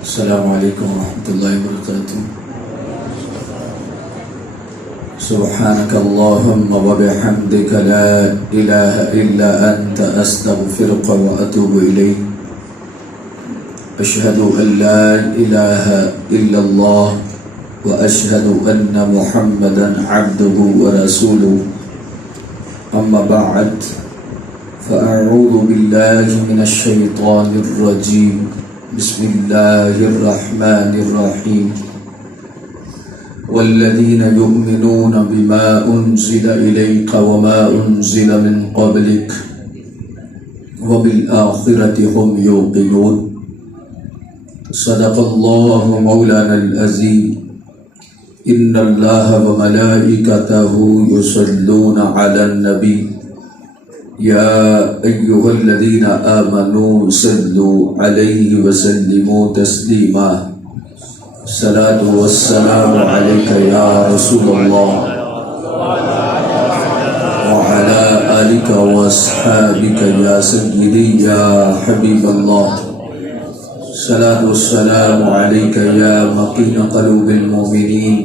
السلام علیکم ورحمۃ اللہ وبرکاتہ. سبحانك اللهم وبحمدك لا إله إلا أنت أستغفرك وأتوب إليك. أشهد أن لا إله إلا الله وأشهد أن محمدا عبده ورسوله. أما بعد فأعوذ بالله من الشيطان الرجيم. بسم الله الرحمن الرحيم. والذين يؤمنون بما أنزل إليك وما أنزل من قبلك وبالآخرة هم يوقنون. صدق الله مولانا العظيم. إن الله وملائكته يصلون على النبي يا أيها الذين آمنوا صلوا عليه وسلموا تسليما. الصلاة والسلام عليك يا رسول الله وعلى آلك وأصحابك يا سيدي يا حبيب الله. الصلاة والسلام عليك يا مقيم قلوب المؤمنين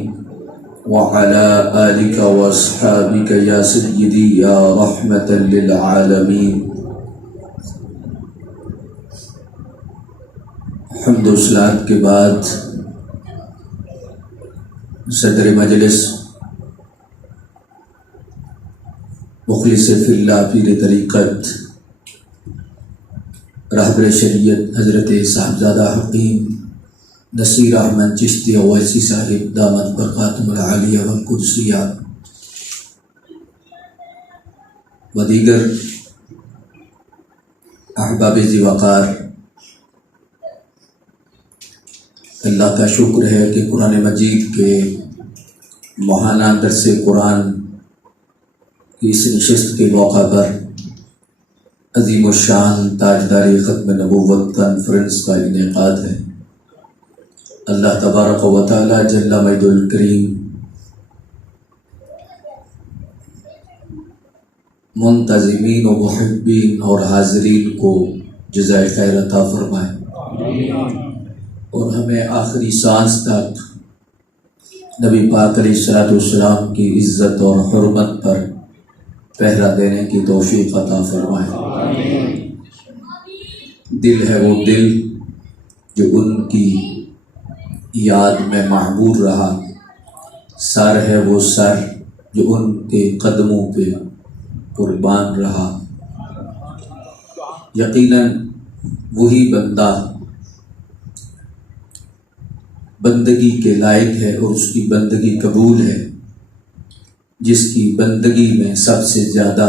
وعلى آلك وأصحابك يا سيدي يا رحمة للعالمين. حمد و صلات کے بعد صدر مجلس مخلص فی اللہ پیر طریقت رہبر شریعت حضرت صاحبزادہ حکیم نصیر احمد چشتی اویسی صاحب دامت برکاتہم العالیہ والقدسیہ و دیگر احباب ذی وقار، اللہ کا شکر ہے کہ قرآن مجید کے ماہانہ درس قرآن کی اس نشست کے موقع پر عظیم الشان تاجدار ختم نبوت کانفرنس کا انعقاد ہے. اللہ تبارک و تعالی جل مجدہ الکریم منتظمین و محبین اور حاضرین کو جزائے خیر عطا فرمائے اور ہمیں آخری سانس تک نبی پاک علیہ الصلوۃ والسلام کی عزت اور حرمت پر پہرا دینے کی توفیق عطا فرمائے. دل ہے وہ دل جو ان کی یاد میں معمور رہا، سر ہے وہ سر جو ان کے قدموں پہ قربان رہا. یقیناً وہی بندہ بندگی کے لائق ہے اور اس کی بندگی قبول ہے جس کی بندگی میں سب سے زیادہ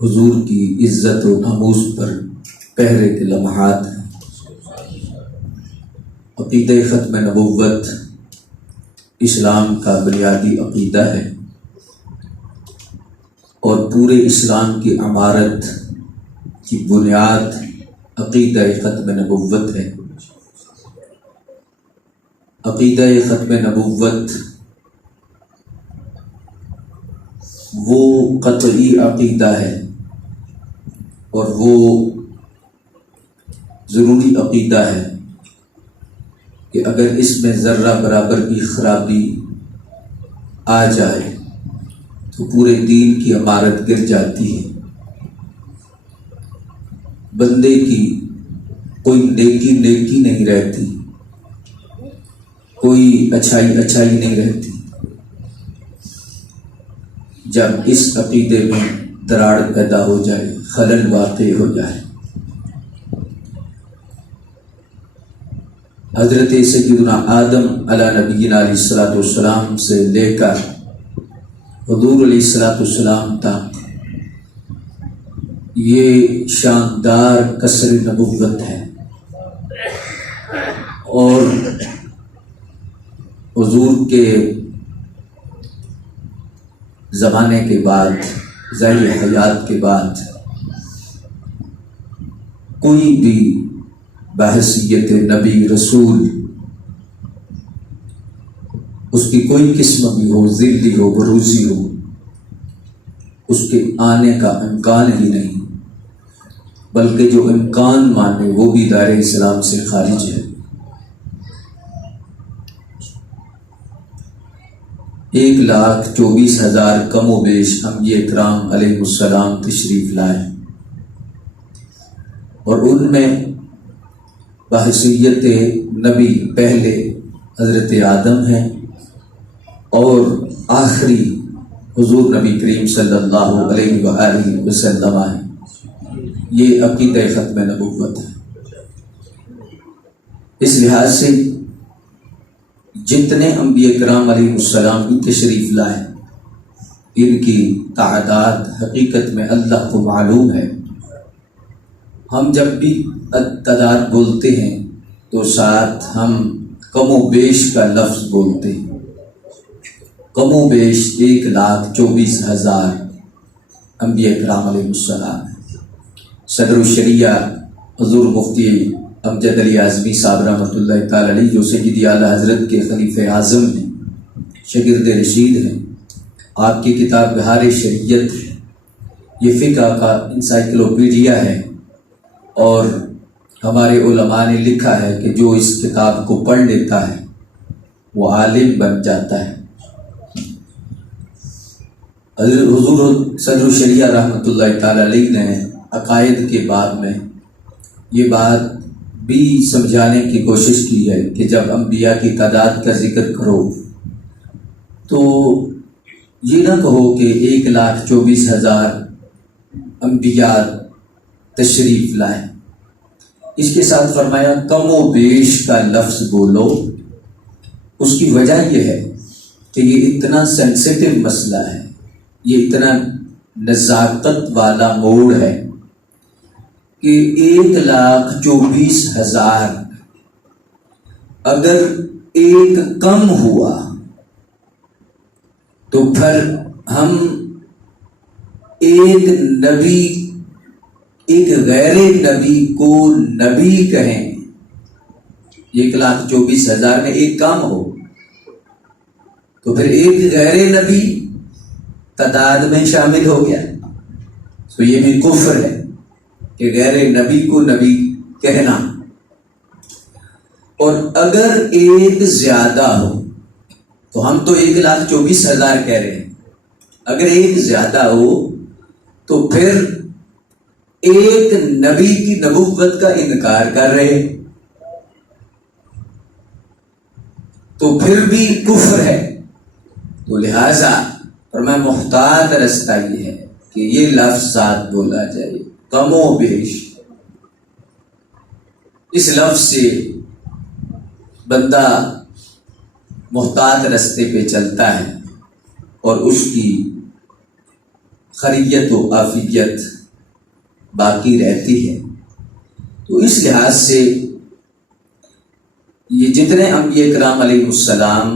حضور کی عزت و ناموس پر پہرے کے لمحات ہیں. عقیدہ ختم نبوت اسلام کا بنیادی عقیدہ ہے اور پورے اسلام کی عمارت کی بنیاد عقیدہ ختم نبوت ہے. عقیدہ ختم نبوت وہ قطعی عقیدہ ہے اور وہ ضروری عقیدہ ہے کہ اگر اس میں ذرہ برابر کی خرابی آ جائے تو پورے دین کی عمارت گر جاتی ہے. بندے کی کوئی نیکی نہیں رہتی، کوئی اچھائی نہیں رہتی جب اس عقیدے میں دراڑ پیدا ہو جائے، خلل واقع ہو جائے. حضرت سیدنا آدم علیہ نبینا علیہ الصلوۃ والسلام سے لے کر حضور علیہ الصلوۃ والسلام تک یہ شاندار قصر نبوت ہے اور حضور کے زمانے کے بعد، ظاہر حیات کے بعد کوئی بھی بحیثیت نبی رسول اس کی کوئی قسم بھی ہو، ذلی ہو، بروزی ہو، اس کے آنے کا امکان ہی نہیں، بلکہ جو امکان مانے وہ بھی دائرہ اسلام سے خارج ہے۔ 1,24,000 کم و بیش انبیاء کرام علیہ السلام تشریف لائے، اور ان میں بحیثیت نبی پہلے حضرت آدم ہیں، اور آخری حضور نبی کریم صلی اللہ علیہ وآلہ وسلم ہیں۔ یہ عقیدہ ختم نبوت ہے۔ اس لحاظ سے جتنے انبیاء کرام علیہ السلام کی تشریف لائے، ان کی تعداد حقیقت میں اللہ کو معلوم ہے۔ ہم جب بھی تعداد بولتے ہیں تو ساتھ ہم کم و بیش کا لفظ بولتے ہیں۔ کم و بیش 1,24,000 انبیاء کرام علیہ السلام ہیں۔ صدر الشریعہ حضور مفتی امجد علی اعظمی صاحب رحمۃ اللہ تعالی علیہ، جو سیدی اعلیٰ حضرت کے خلیفہ اعظم ہیں، شاگرد رشید ہیں، آپ کی کتاب بہار شریعت یہ فقہ کا انسائکلوپیڈیا ہے، اور ہمارے علماء نے لکھا ہے کہ جو اس کتاب کو پڑھ لیتا ہے وہ عالم بن جاتا ہے۔ حضور صدر الشریعہ رحمۃ اللہ تعالی علیہ نے عقائد کے باب میں یہ بات بھی سمجھانے کی کوشش کی ہے کہ جب انبیاء کی تعداد کا ذکر کرو تو یہ نہ کہو کہ 1,24,000 انبیاء تشریف لائیں، اس کے ساتھ فرمایا کم و بیش کا لفظ بولو۔ اس کی وجہ یہ ہے کہ یہ اتنا سینسیٹیو مسئلہ ہے، یہ اتنا نزاکت والا موڑ ہے کہ 1,24,000 اگر ایک کم ہوا تو پھر ہم ایک نبی، ایک غیر نبی کو نبی کہیں۔ 1,24,000 میں ایک کم ہو تو پھر ایک غیر نبی تعداد میں شامل ہو گیا، تو یہ بھی کفر ہے کہ غیر نبی کو نبی کہنا۔ اور اگر ایک زیادہ ہو تو ہم تو 1,24,000 کہہ رہے ہیں، اگر ایک زیادہ ہو تو پھر ایک نبی کی نبوت کا انکار کر رہے تو پھر بھی کفر ہے۔ تو لہذا فرمایا محتاط رستہ یہ ہے کہ یہ لفظ ساتھ بولا جائے، کم و بیش۔ اس لفظ سے بندہ محتاط رستے پہ چلتا ہے اور اس کی خیریت و عافیت باقی رہتی ہے۔ تو اس لحاظ سے یہ جتنے انبیاء کرام علیہ السلام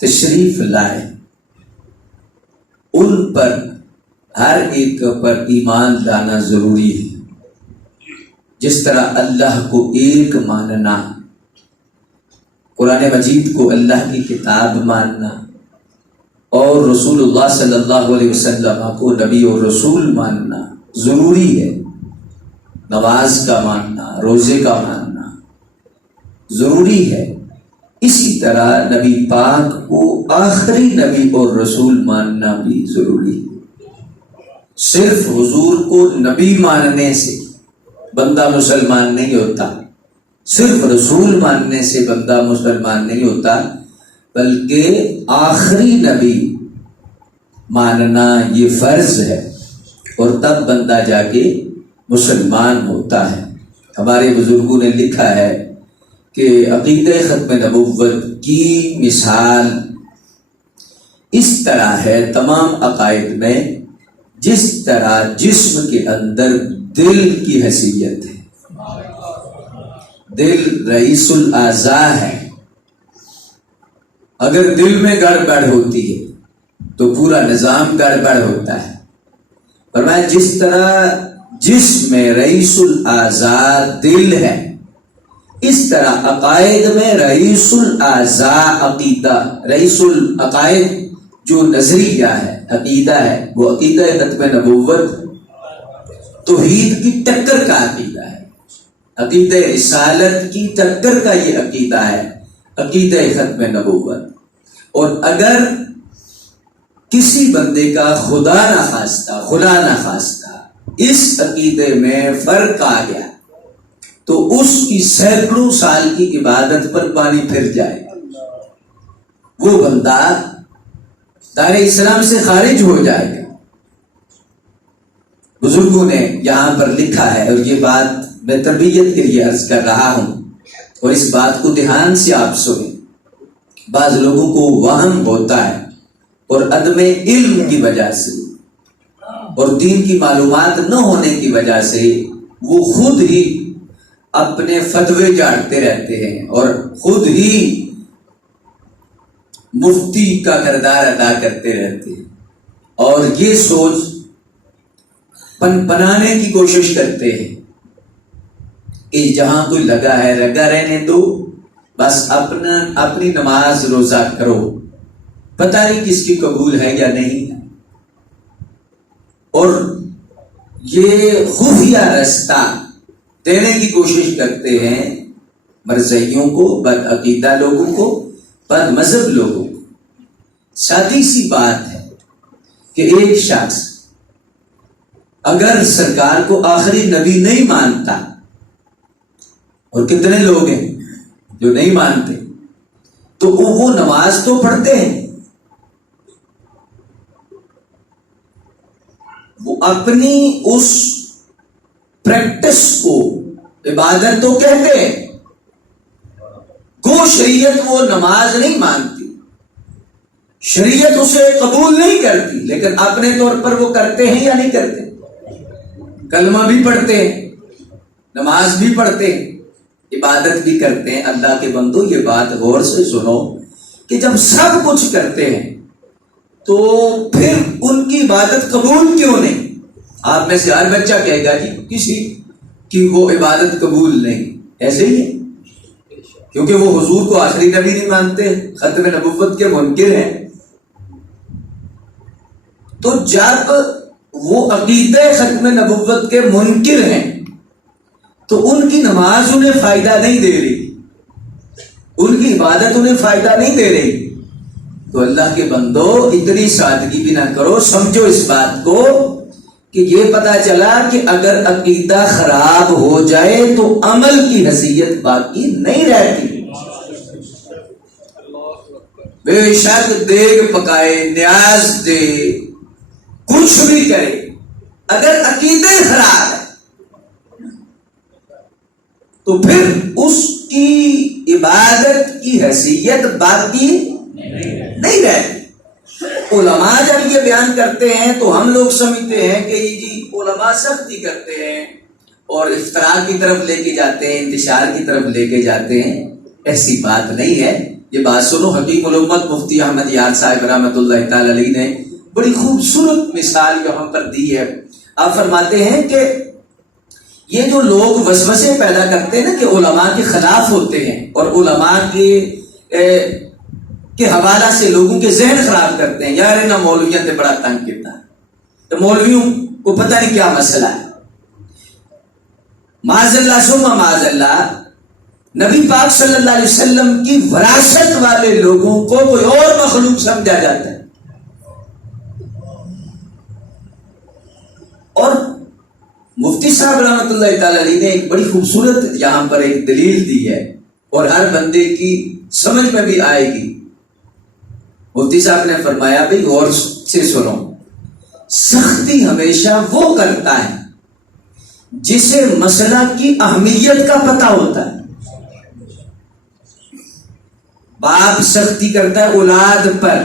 تشریف لائے، ان پر ہر ایک پر ایمان لانا ضروری ہے۔ جس طرح اللہ کو ایک ماننا، قرآن مجید کو اللہ کی کتاب ماننا، اور رسول اللہ صلی اللہ علیہ وسلم کو نبی اور رسول ماننا ضروری ہے۔ نماز کا ماننا، روزے کا ماننا ضروری ہے۔ اسی طرح نبی پاک کو آخری نبی اور رسول ماننا بھی ضروری ہے۔ صرف حضور کو نبی ماننے سے بندہ مسلمان نہیں ہوتا، صرف رسول ماننے سے بندہ مسلمان نہیں ہوتا، بلکہ آخری نبی ماننا یہ فرض ہے، اور تب بندہ جا کے مسلمان ہوتا ہے۔ ہمارے بزرگوں نے لکھا ہے کہ عقیدہ ختم نبوت کی مثال اس طرح ہے تمام عقائد میں جس طرح جسم کے اندر دل کی حیثیت ہے۔ دل رئیس الاعضاء ہے، اگر دل میں گڑبڑ ہوتی ہے تو پورا نظام گڑبڑ ہوتا ہے۔ فرمایا جس طرح جسم میں رئیس الاعضاء دل ہے، اس طرح عقائد میں رئیس الاعضاء عقیدہ، رئیس العقائد جو نظریہ ہے، عقیدہ ہے، وہ عقیدہ ختم نبوت توحید کی ٹکر کا عقیدہ ہے، عقیدہ رسالت کی ٹکر کا یہ عقیدہ ہے، عقیدہ ختم نبوت۔ اور اگر کسی بندے کا خدا نہ خواستہ اس عقیدے میں فرق آ گیا تو اس کی سینکڑوں سال کی عبادت پر پانی پھر جائے، وہ بندہ دار اسلام سے خارج ہو جائے گا۔ بزرگوں نے یہاں پر لکھا ہے، اور یہ بات میں تربیت کے لیے عرض کر رہا ہوں، اور اس بات کو دھیان سے آپ سنیں۔ بعض لوگوں کو وہم ہوتا ہے اور عدم علم کی وجہ سے اور دین کی معلومات نہ ہونے کی وجہ سے وہ خود ہی اپنے فتوے جاڑتے رہتے ہیں اور خود ہی مفتی کا کردار ادا کرتے رہتے ہیں، اور یہ سوچ پنپنانے کی کوشش کرتے ہیں کہ جہاں کوئی لگا ہے لگا رہنے دو، بس اپنی نماز روزہ کرو، پتہ نہیں کس کی قبول ہے یا نہیں ہے۔ اور یہ خفیہ رستہ دینے کی کوشش کرتے ہیں مرزائیوں کو، بد عقیدہ لوگوں کو، بد مذہب لوگوں کو۔ سادی سی بات ہے کہ ایک شخص اگر سرکار کو آخری نبی نہیں مانتا، اور کتنے لوگ ہیں جو نہیں مانتے، تو وہ نماز تو پڑھتے ہیں، وہ اپنی اس پریکٹس کو عبادت تو کہتے ہیں، گو شریعت وہ نماز نہیں مانتی، شریعت اسے قبول نہیں کرتی، لیکن اپنے طور پر وہ کرتے ہیں یا نہیں کرتے؟ کلمہ بھی پڑھتے ہیں، نماز بھی پڑھتے ہیں، عبادت بھی کرتے ہیں۔ اللہ کے بندو یہ بات غور سے سنو کہ جب سب کچھ کرتے ہیں تو پھر ان کی عبادت قبول کیوں نہیں؟ آپ میں سے ہر بچہ کہے گا جی کسی کی وہ عبادت قبول نہیں، ایسے ہی ہے، کیونکہ وہ حضور کو آخری نبی نہیں مانتے، ختم نبوت کے منکر ہیں۔ تو جب وہ عقیدہ ختم نبوت کے منکر ہیں تو ان کی نماز انہیں فائدہ نہیں دے رہی، ان کی عبادت انہیں فائدہ نہیں دے رہی، تو اللہ کے بندو اتنی سادگی بھی نہ کرو، سمجھو اس بات کو کہ یہ پتا چلا کہ اگر عقیدہ خراب ہو جائے تو عمل کی حیثیت باقی نہیں رہتی۔ بے شک دیگ پکائے نیاز دے کچھ بھی کرے، اگر عقیدے خراب ہے تو پھر اس کی عبادت کی حیثیت باقی نہیں رہتی۔ علماء جب یہ بیان کرتے ہیں تو ہم لوگ سمجھتے ہیں کہ جی علماء سختی کرتے ہیں اور افتراء کی طرف لے کے جاتے ہیں، انتشار کی طرف لے کے جاتے ہیں۔ ایسی بات نہیں ہے۔ یہ بات سنو، حکیم الامت مفتی احمد یار صاحب رحمۃ اللہ تعالی علیہ نے بڑی خوبصورت مثال یہاں پر دی ہے۔ آپ فرماتے ہیں کہ یہ جو لوگ وسوسے پیدا کرتے ہیں نا کہ علماء کے خلاف ہوتے ہیں اور علماء کے حوالہ سے لوگوں کے ذہن خراب کرتے ہیں، یار نہ مولویوں سے بڑا تنگ کرتا ہے، تو مولویوں کو پتہ نہیں کیا مسئلہ ہے۔ معاذ اللہ ثم معاذ اللہ، نبی پاک صلی اللہ علیہ وسلم کی وراثت والے لوگوں کو کوئی اور مخلوق سمجھا جاتا ہے۔ اور مفتی صاحب رحمۃ اللہ تعالی علیہ نے ایک بڑی خوبصورت یہاں پر ایک دلیل دی ہے اور ہر بندے کی سمجھ میں بھی آئے گی۔ مفتی صاحب نے فرمایا بھائی غور سے سنو، سختی ہمیشہ وہ کرتا ہے جسے مسئلہ کی اہمیت کا پتہ ہوتا ہے۔ باپ سختی کرتا ہے اولاد پر،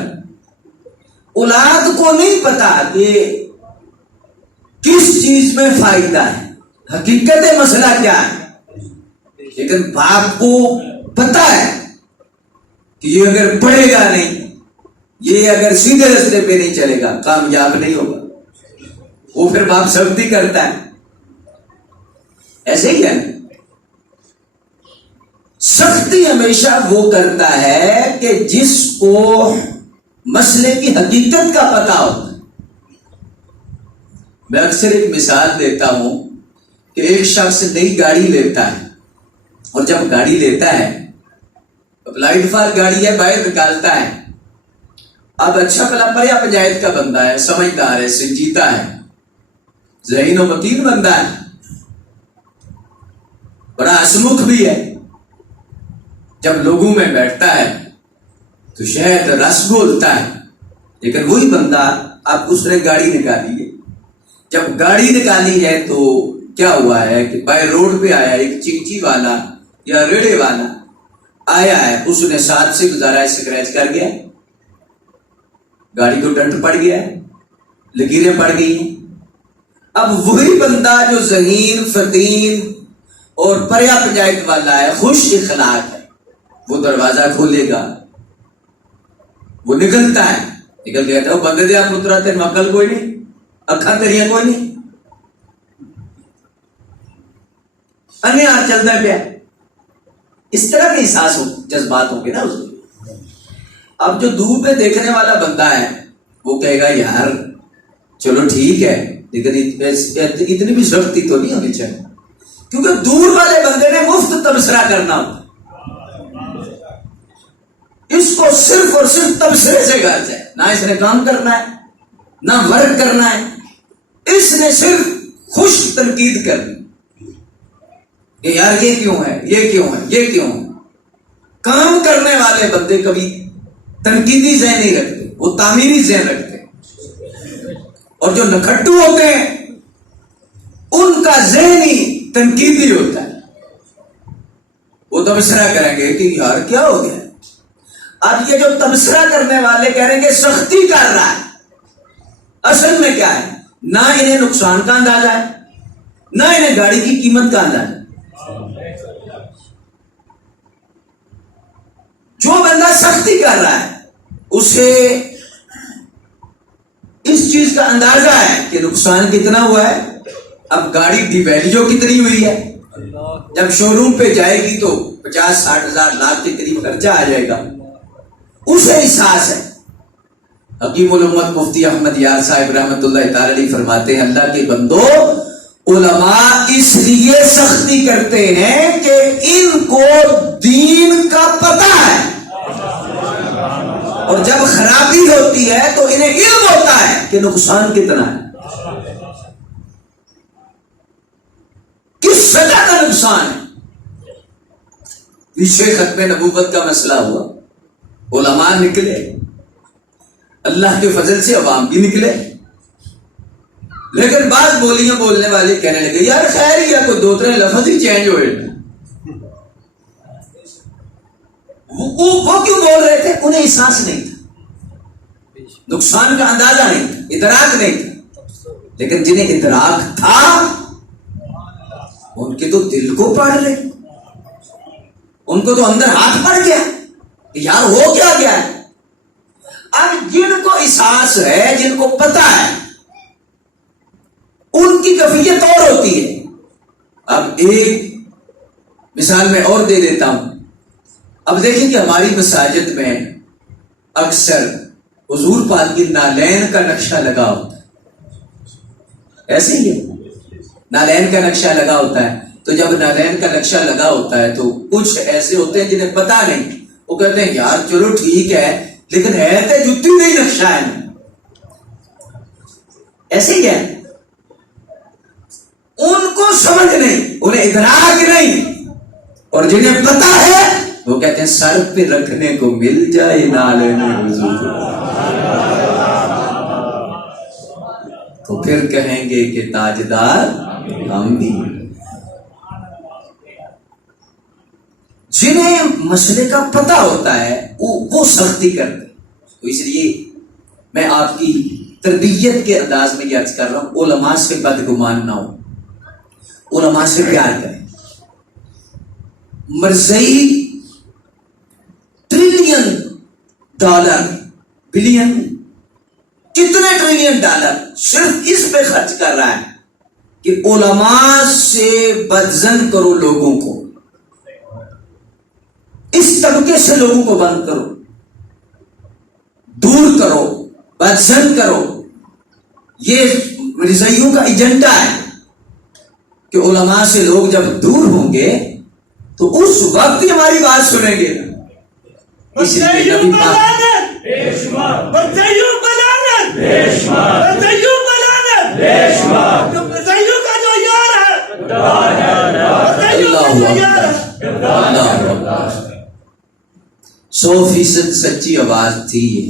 اولاد کو نہیں پتا کہ کس چیز میں فائدہ ہے، حقیقت مسئلہ کیا ہے، لیکن باپ کو پتا ہے کہ یہ اگر پڑھے گا نہیں، یہ اگر سیدھے راستے پہ نہیں چلے گا کامیاب نہیں ہوگا، وہ پھر باپ سختی کرتا ہے۔ ایسے ہی ہے، سختی ہمیشہ وہ کرتا ہے کہ جس کو مسئلے کی حقیقت کا پتہ ہوتا ہے. میں اکثر ایک مثال دیتا ہوں کہ ایک شخص نئی گاڑی لیتا ہے، اور جب گاڑی لیتا ہے اپلائیڈ فار گاڑی ہے، باہر نکالتا ہے. اب اچھا بھلا پریا پنچایت کا بندہ ہے، سمجھدار ہے، سنجیدہ ہے، ذہین و متین بندہ ہے، بڑا ہسمکھ بھی ہے. جب لوگوں میں بیٹھتا ہے تو شاید رس بولتا ہے. لیکن وہی بندہ، اب اس نے گاڑی نکالی ہے. جب گاڑی نکالی ہے تو کیا ہوا ہے کہ بائی روڈ پہ آیا ایک چنچی والا یا ریڑے والا آیا ہے، اس نے ساتھ سے گزارا، اسکریچ کر گیا، گاڑی کو ڈنٹ پڑ گیا، لکیریں پڑ گئی ہیں. اب وہی بندہ جو ذہین، فطین اور پریا پنچایت والا ہے، خوش اخلاق ہے، وہ دروازہ کھولے گا، وہ نکلتا ہے، نکل کے کہتا ہے وہ بندے دیا پترا تیرے عقل کوئی نہیں، اکھاں تیریاں کوئی نہیں، انیار چلتا پیا. اس طرح کے احساس ہو، جذبات ہوں گے نا اس کو. اب جو دور پہ دیکھنے والا بندہ ہے وہ کہے گا یار چلو ٹھیک ہے، لیکن اتنی بھی سختی تو نہیں ہونی چاہیے، کیونکہ دور والے بندے نے مفت تبصرہ کرنا ہوتا. اس کو صرف اور صرف تبصرے سے غرض ہے، نہ اس نے کام کرنا ہے نہ ورک کرنا ہے. اس نے صرف خوش تنقید کرنی کہ یار یہ کیوں ہے، یہ کیوں ہے، یہ کیوں ہے. کام کرنے والے بندے کبھی تنقیدی ذہن نہیں رکھتے، وہ تعمیری ذہن رکھتے ہیں. اور جو نکھٹو ہوتے ہیں ان کا ذہن ہی تنقیدی ہوتا ہے. وہ تبصرہ کریں گے کہ یار کیا ہو گیا. اب یہ جو تبصرہ کرنے والے کہہ رہے ہیں کہ سختی کر رہا ہے، اصل میں کیا ہے؟ نہ انہیں نقصان کا اندازہ ہے، نہ انہیں گاڑی کی قیمت کا اندازہ ہے. جو بندہ سختی کر رہا ہے اسے اس چیز کا اندازہ ہے کہ نقصان کتنا ہوا ہے. اب گاڑی ڈی ویلیو کتنی ہوئی ہے، جب شو روم پہ جائے گی تو 50-60 ہزار لاکھ کے قریب خرچہ آ جائے گا، اسے احساس ہے. حکیم الامت مفتی احمد یار صاحب رحمۃ اللہ تعالی علیہ فرماتے ہیں اللہ کے بندو، علماء اس لیے سختی کرتے ہیں کہ ان کو دین کا پتہ ہے، اور جب خرابی ہوتی ہے تو انہیں علم ہوتا ہے کہ نقصان کتنا ہے، کس سزا کا نقصان ہے. پیچھے ختم نبوت کا مسئلہ ہوا، علماء نکلے، اللہ کے فضل سے عوام بھی نکلے، لیکن بعض بولیاں بولنے والے کہنے لگے یار خیر ہی ہے، کوئی 2-3 لفظ ہی چینج ہوئے. وہ کیوں بول رہے تھے؟ انہیں احساس نہیں تھا، نقصان کا اندازہ نہیں تھا، ادراک نہیں تھا. لیکن جنہیں ادراک تھا ان کے تو دل کو پڑھ رہے، ان کو تو اندر ہاتھ پڑ گیا یار ہو کیا گیا ہے. اب جن کو احساس ہے، جن کو پتا ہے، ان کی کیفیت اور ہوتی ہے. اب ایک مثال میں اور دے دیتا ہوں. اب دیکھیں کہ ہماری مساجد میں اکثر حضور پاک کی نالین کا نقشہ لگا ہوتا ہے، ایسے ہی ہے، نالین کا نقشہ لگا ہوتا ہے. تو جب نالین کا نقشہ لگا ہوتا ہے تو کچھ ایسے ہوتے ہیں جنہیں پتا نہیں، وہ کہتے ہیں یار چلو ٹھیک ہے، لیکن ہے تو جتی نہیں نقشہ ہے. ایسے ہی ہے، ان کو سمجھ نہیں، انہیں ادراک نہیں، اور جنہیں پتا ہے وہ کہتے ہیں سر پہ رکھنے کو مل جائے نالین حضور تو پھر کہیں گے کہ تاجدار ہم بھی. جنہیں مسئلے کا پتہ ہوتا ہے وہ سختی کرتے. تو اس لیے میں آپ کی تربیت کے انداز میں یہ عرض کر رہا ہوں، علماء سے بدگمان نہ ہو، علماء سے پیار کریں. مرزئی $1 ٹریلین بلین کتنے $1 ٹریلین صرف اس پہ خرچ کر رہا ہے کہ علماء سے بدظن کرو لوگوں کو. اس طبقے سے لوگوں کو بند کرو، دور کرو، بدزن کرو۔ یہ مرزائیوں کا ایجنڈا ہے کہ علماء سے لوگ جب دور ہوں گے تو اس وقت ہی ہماری بات سنیں گے۔ اس لیے نبی پاک 100% سچی آواز تھی یہ،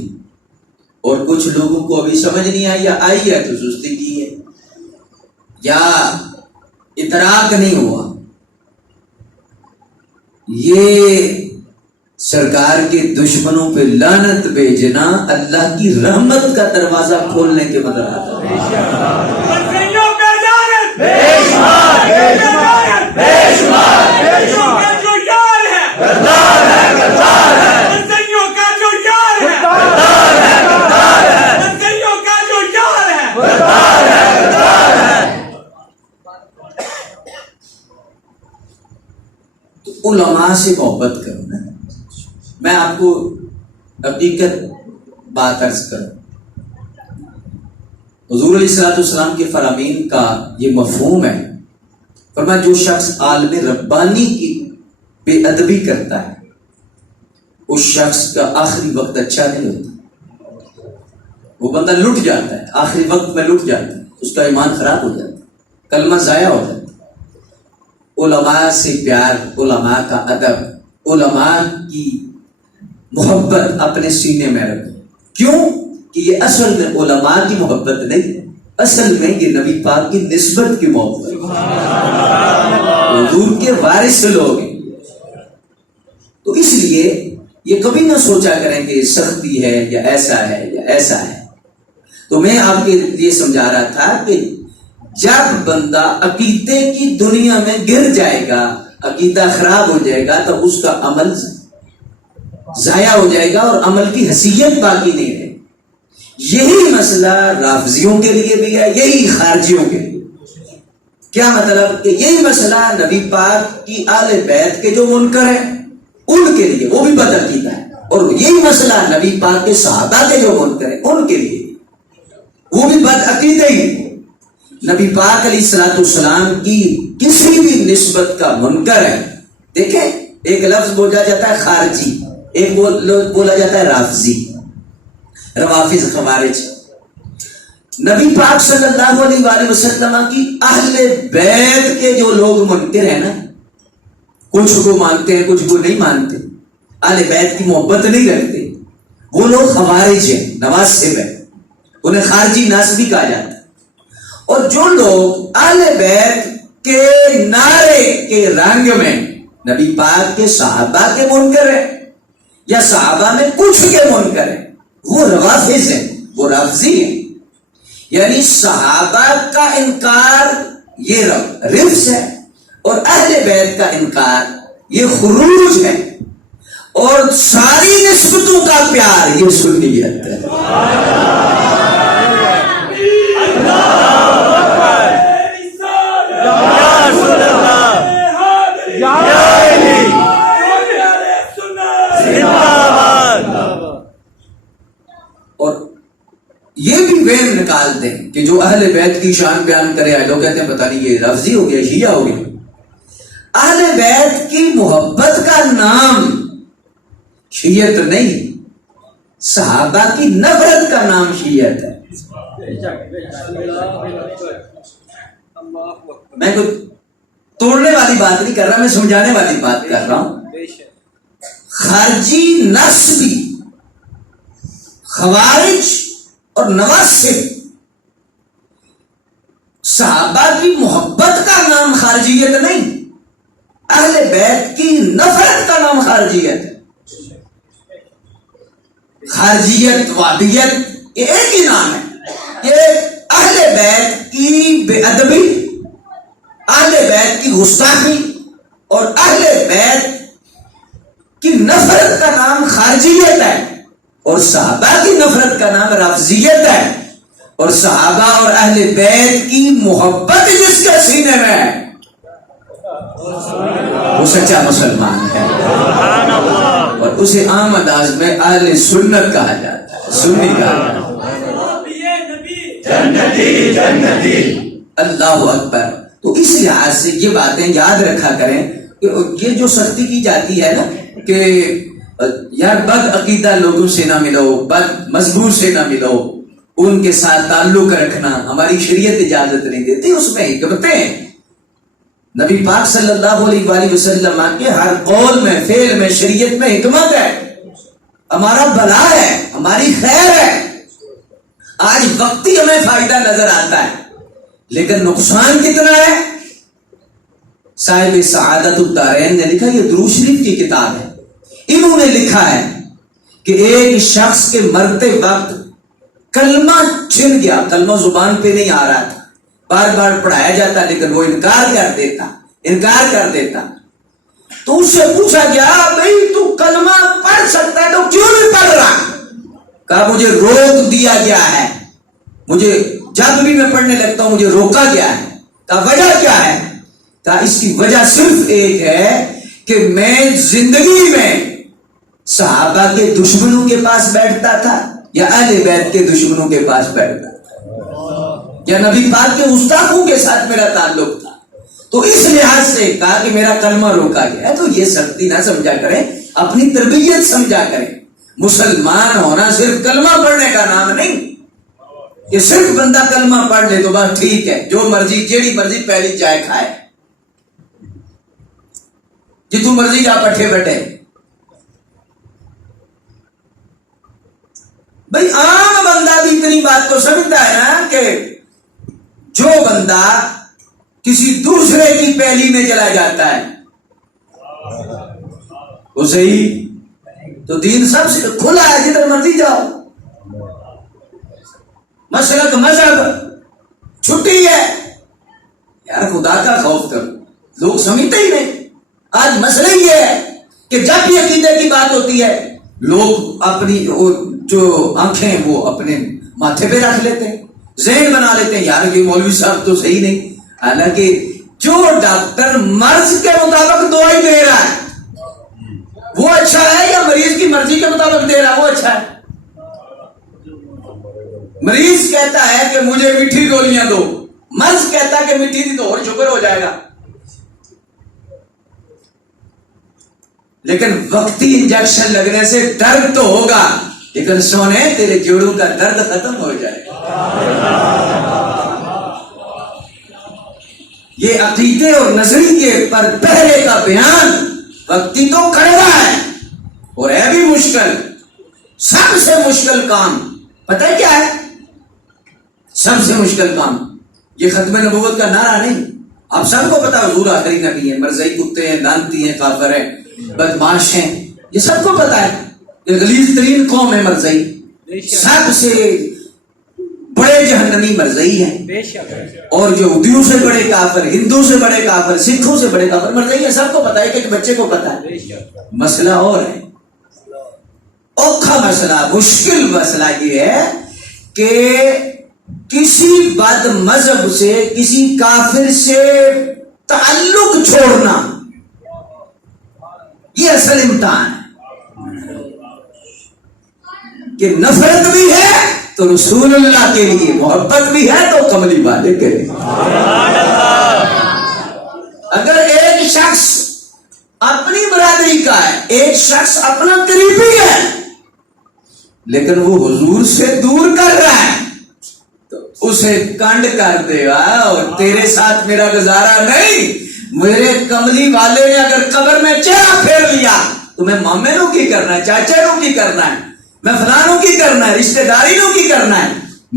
اور کچھ لوگوں کو ابھی سمجھ نہیں آئی، یا آئی ہے تو سستی کی ہے یا ادراک نہیں ہوا۔ یہ سرکار کے دشمنوں پہ لعنت بھیجنا اللہ کی رحمت کا دروازہ کھولنے کے بدل آتا ہے۔ علماء سے محبت کرو نا۔ میں آپ کو حقیقت بات عرض کروں، حضور علیہ السلام کے فرامین کا یہ مفہوم ہے، فرمایا جو شخص عالم ربانی کی بے ادبی کرتا ہے اس شخص کا آخری وقت اچھا نہیں ہوتا، وہ بندہ لٹ جاتا ہے، آخری وقت میں لٹ جاتا ہے، اس کا ایمان خراب ہو جاتا ہے، کلمہ ضائع ہو جاتا ہے۔ علماء سے پیار، علماء کا ادب، علماء کی محبت اپنے سینے میں رکھو۔ کیوں کہ یہ اصل میں علماء کی محبت نہیں، اصل میں یہ نبی پاک کی نسبت کی محبت، حضور کے وارث لوگ ہیں۔ تو اس لیے یہ کبھی نہ سوچا کریں کہ سختی ہے یا ایسا ہے یا ایسا ہے۔ تو میں آپ کے لیے سمجھا رہا تھا کہ جب بندہ عقیدے کی دنیا میں گر جائے گا، عقیدہ خراب ہو جائے گا، تو اس کا عمل ضائع ہو جائے گا اور عمل کی حیثیت باقی نہیں رہے۔ یہی مسئلہ رافضیوں کے لیے بھی ہے، یہی خارجیوں کے لیے۔ کیا مطلب کہ یہی مسئلہ نبی پاک کی آل بیت کے جو منکر ہیں ان کے لیے، وہ بھی بد عقیدہ ہے، اور یہی مسئلہ نبی پاک کے صحابہ کے جو منکر ہیں ان کے لیے، وہ بھی بد عقیدہ ہی۔ نبی پاک علیہ الصلوۃ والسلام کی کسی بھی نسبت کا منکر ہے، دیکھیں ایک لفظ بولا جاتا ہے خارجی، ایک بولا جاتا ہے رافضی، روافض، خوارج۔ نبی پاک صلی اللہ علیہ وآلہ وسلم کی اہل بیت کے جو لوگ منکر ہیں نا، کچھ کو مانتے ہیں کچھ کو نہیں مانتے، اہل بیت کی محبت نہیں رکھتے، وہ لوگ خوارج ہیں، نواصب ہیں، انہیں خارجی ناصبی کہا جاتا ہے۔ اور جو لوگ اہل بیت کے نعرے کے رنگ میں نبی پاک کے صحابہ کے منکر ہیں یا صحابہ میں کچھ کے منکر ہیں، وہ روافض ہیں، وہ رافضی ہیں۔ یعنی صحابہ کا انکار یہ رفض ہے، اور اہل بیت کا انکار یہ خروج ہے، اور ساری نسبتوں کا پیار یہ سنیت ہے۔ اور یہ بھی وہم نکال دیں کہ جو اہل بیت کی شان بیان کرے، لوگ کہتے ہیں پتہ نہیں یہ رافضی ہو گیا، شیعہ ہو گیا۔ اہل بیت کی محبت کا نام شیعت نہیں، صحابہ کی نفرت کا نام شیعت ہے۔ میں کوئی توڑنے والی بات نہیں کر رہا، میں سمجھانے والی بات کر رہا ہوں۔ خارجی نسبی، خوارج اور نواصب، صحابہ کی محبت کا نام خارجیت نہیں، اہل بیت کی نفرت کا نام خارجیت ہے۔ خارجیت، وابیت یہ ایک ہی نام ہے۔ یہ اہل بیت کی بے ادبی، اہل بیت کی گستاخی اور اہل بیت کی نفرت کا نام خارجیت ہے، اور صحابہ کی نفرت کا نام رافضیت ہے۔ اور صحابہ اور اہل بیت کی محبت جس کے سینے میں ہے وہ سچا مسلمان ہے، اور اسے عام انداز میں اہل سنت کہا جاتا ہے، سنی کہا جاتا ہے۔ جنتی جنتی اللہ اکبر۔ تو اس لحاظ سے یہ باتیں یاد رکھا کریں کہ یہ جو سختی کی جاتی ہے نا کہ یار بد عقیدہ لوگوں سے نہ ملو، بد مذہبوں سے نہ ملو، ان کے ساتھ تعلق رکھنا ہماری شریعت اجازت نہیں دیتی، اس میں حکمتیں ہیں۔ نبی پاک صلی اللہ علیہ وآلہ وسلم کے ہر قول میں، فعل میں، شریعت میں حکمت ہے، ہمارا بھلا ہے، ہماری خیر ہے۔ آج وقتی ہمیں فائدہ نظر آتا ہے لیکن نقصان کتنا ہے؟ صاحب سعادت الدارین نے لکھا، یہ درود شریف کی کتاب ہے، انہوں نے لکھا ہے کہ ایک شخص کے مرتے وقت کلمہ چھن گیا، کلمہ زبان پہ نہیں آ رہا تھا، بار بار پڑھایا جاتا لیکن وہ انکار کر دیتا۔ تو اس سے پوچھا گیا، بھئی تو کلمہ پڑھ سکتا ہے تو کیوں نہیں پڑھ رہا؟ کہا مجھے روک دیا گیا ہے، مجھے جب بھی میں پڑھنے لگتا ہوں مجھے روکا گیا ہے۔ کہا وجہ کیا ہے؟ کہا اس کی وجہ صرف ایک ہے کہ میں زندگی میں صحابہ کے دشمنوں کے پاس بیٹھتا تھا یا اہل بیت کے دشمنوں کے پاس بیٹھتا تھا، یا نبی پاک کے گستاخوں کے ساتھ میرا تعلق تھا، تو اس لحاظ سے کہا کہ میرا کلمہ روکا گیا ہے۔ تو یہ سختی نہ سمجھا کریں، اپنی تربیت سمجھا کریں۔ مسلمان ہونا صرف کلمہ پڑھنے کا نام نہیں کہ صرف بندہ کلمہ پڑھ لے تو بس ٹھیک ہے، جو مرضی جیڑی مرضی پہلی چائے کھائے، جتوں مرضی جا پٹھے بیٹھے۔ بھئی عام بندہ بھی اتنی بات کو سمجھتا ہے نا کہ جو بندہ کسی دوسرے کی پہلی میں چلا جاتا ہے اسے ہی تو دین سب سے کھلا ہے، جدھر مرضی جاؤ، مسلک مذہب چھٹی ہے۔ یار خدا کا خوف کرو، لوگ سمجھتے ہی نہیں۔ آج مسئلہ یہ ہے کہ جب بھی عقیدے کی بات ہوتی ہے لوگ اپنی جو آنکھیں وہ اپنے ماتھے پہ رکھ لیتے ہیں، ذہن بنا لیتے ہیں یار یہ مولوی صاحب تو صحیح نہیں۔ حالانکہ جو ڈاکٹر مرض کے مطابق دوائی دے رہا ہے وہ اچھا ہے یا مریض کی مرضی کے مطابق دے رہا ہے وہ اچھا ہے؟ مریض کہتا ہے کہ مجھے میٹھی گولیاں دو، مرض کہتا ہے کہ میٹھی دی تو اور شکر ہو جائے گا۔ لیکن وقتی انجیکشن لگنے سے درد تو ہوگا لیکن سونے تیرے جوڑوں کا درد ختم ہو جائے گا۔ یہ عقیدے اور نظریے پر پہلے کا بیان وقتی تو کڑوا ہے اور ہے بھی مشکل۔ سب سے مشکل کام پتہ ہے کیا ہے؟ سب سے مشکل کام یہ ختم نبوت کا نعرہ نہیں، آپ سب کو پتا حضور آخری نبی ہیں، مرزائی کتے ہیں، لعنتی ہیں، کافر ہیں، بدماش ہیں، یہ سب کو پتا ہے کہ غلیظ ترین قوم ہے مرزائی، سب سے بڑے جہنمی مرزائی ہیں، اور جو یہودیوں سے بڑے کافر، ہندو سے بڑے کافر، سکھوں سے بڑے کافر مرزائی ہیں، سب کو پتا ہے کہ بچے کو پتا ہے۔ مسئلہ اور ہے، اوکھا مسئلہ، مشکل مسئلہ یہ ہے کہ کسی بد مذہب سے، کسی کافر سے تعلق چھوڑنا، یہ اصل امتحان ہے کہ نفرت بھی ہے تو رسول اللہ کے لیے، محبت بھی ہے تو کملی والے کے لیے۔ اگر ایک شخص اپنی برادری کا ہے، ایک شخص اپنا قریبی ہے لیکن وہ حضور سے دور کر رہا ہے تو اسے کنڈ کر دے گا، اور تیرے ساتھ میرا گزارا نہیں۔ میرے کملی والے نے اگر قبر میں چہرہ پھیر لیا تو میں مامے نو کی کرنا ہے، چاچے نو کی کرنا ہے، میں فلانوں کی کرنا ہے، رشتہ داری نو کی کرنا ہے،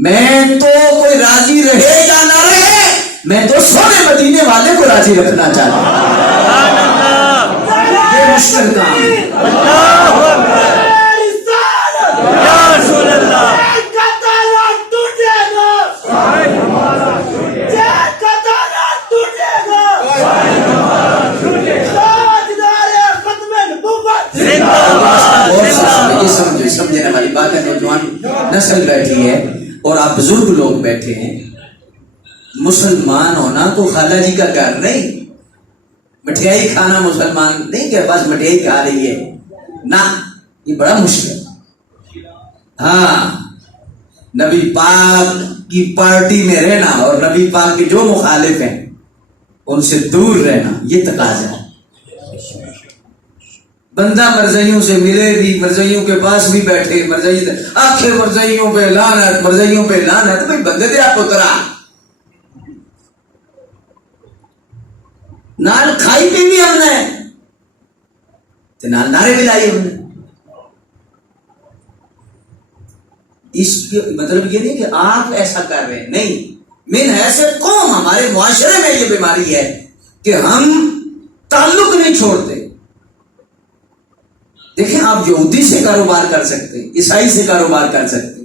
میں تو کوئی راضی رہے یا نہ رہے، میں تو سونے مدینے والے کو راضی رکھنا چاہتا ہوں۔ یہ مشکل کام ہے۔ سمجھنے والی بات ہے، نوجوان نسل بیٹھی ہے اور آپ بزرگ لوگ بیٹھے ہیں۔ مسلمان ہونا کو خالہ جی کا گھر نہیں، مٹھائی کھانا مسلمان نہیں کہ بس مٹھائی کھا رہی ہے، نہ، یہ بڑا مشکل۔ ہاں، نبی پاک کی پارٹی میں رہنا اور نبی پاک کے جو مخالف ہیں ان سے دور رہنا، یہ تقاضا ہے۔ بندہ مرزائیوں سے ملے بھی، مرزائیوں کے پاس بھی بیٹھے، مرزائی آخر مرزائیوں پہ لعنت، مرزائیوں پہ لعنت، بھائی بندے دے آپ اترا نال کھائی پی بھی ہم نے تے نال نعرے بھی لائی ہم نے۔ اس کی مطلب یہ نہیں کہ آپ ایسا کر رہے ہیں، نہیں، من حیثیت قوم ہمارے معاشرے میں یہ بیماری ہے کہ ہم تعلق نہیں چھوڑتے۔ دیکھیں، آپ یہودی سے کاروبار کر سکتے، عیسائی سے کاروبار کر سکتے،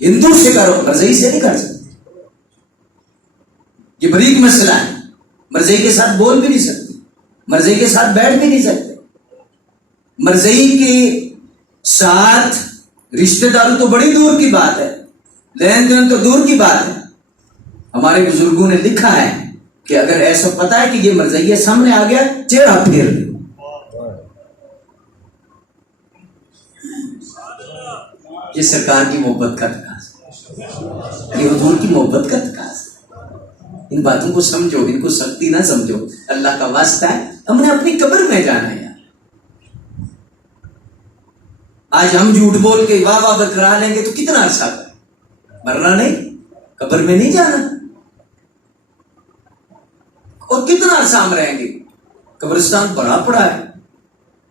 ہندو سے کاروبار، مرزائی سے نہیں کر سکتے۔ یہ بریک مسئلہ ہے، مرزائی کے ساتھ بول بھی نہیں سکتے، مرزائی کے ساتھ بیٹھ بھی نہیں سکتے، مرزائی کے ساتھ رشتہ داری تو بڑی دور کی بات ہے، لین دین تو دور کی بات ہے۔ ہمارے بزرگوں نے لکھا ہے کہ اگر ایسا پتا ہے کہ یہ مرزائیہ سامنے آ گیا، چہرہ پھیر دے۔ یہ سرکار کی محبت کا تقاضا، یہ حضور کی محبت کا تقاضا۔ ان باتوں کو سمجھو، ان کو سختی نہ سمجھو، اللہ کا واسطہ ہے، ہم نے اپنی قبر میں جانا ہے۔ آج ہم جھوٹ بول کے واہ واہ بکرا لیں گے تو کتنا عرصہ کریں، مرنا نہیں، قبر میں نہیں جانا، اور کتنا عرصہ ہم رہیں گے۔ قبرستان بڑا پڑا ہے،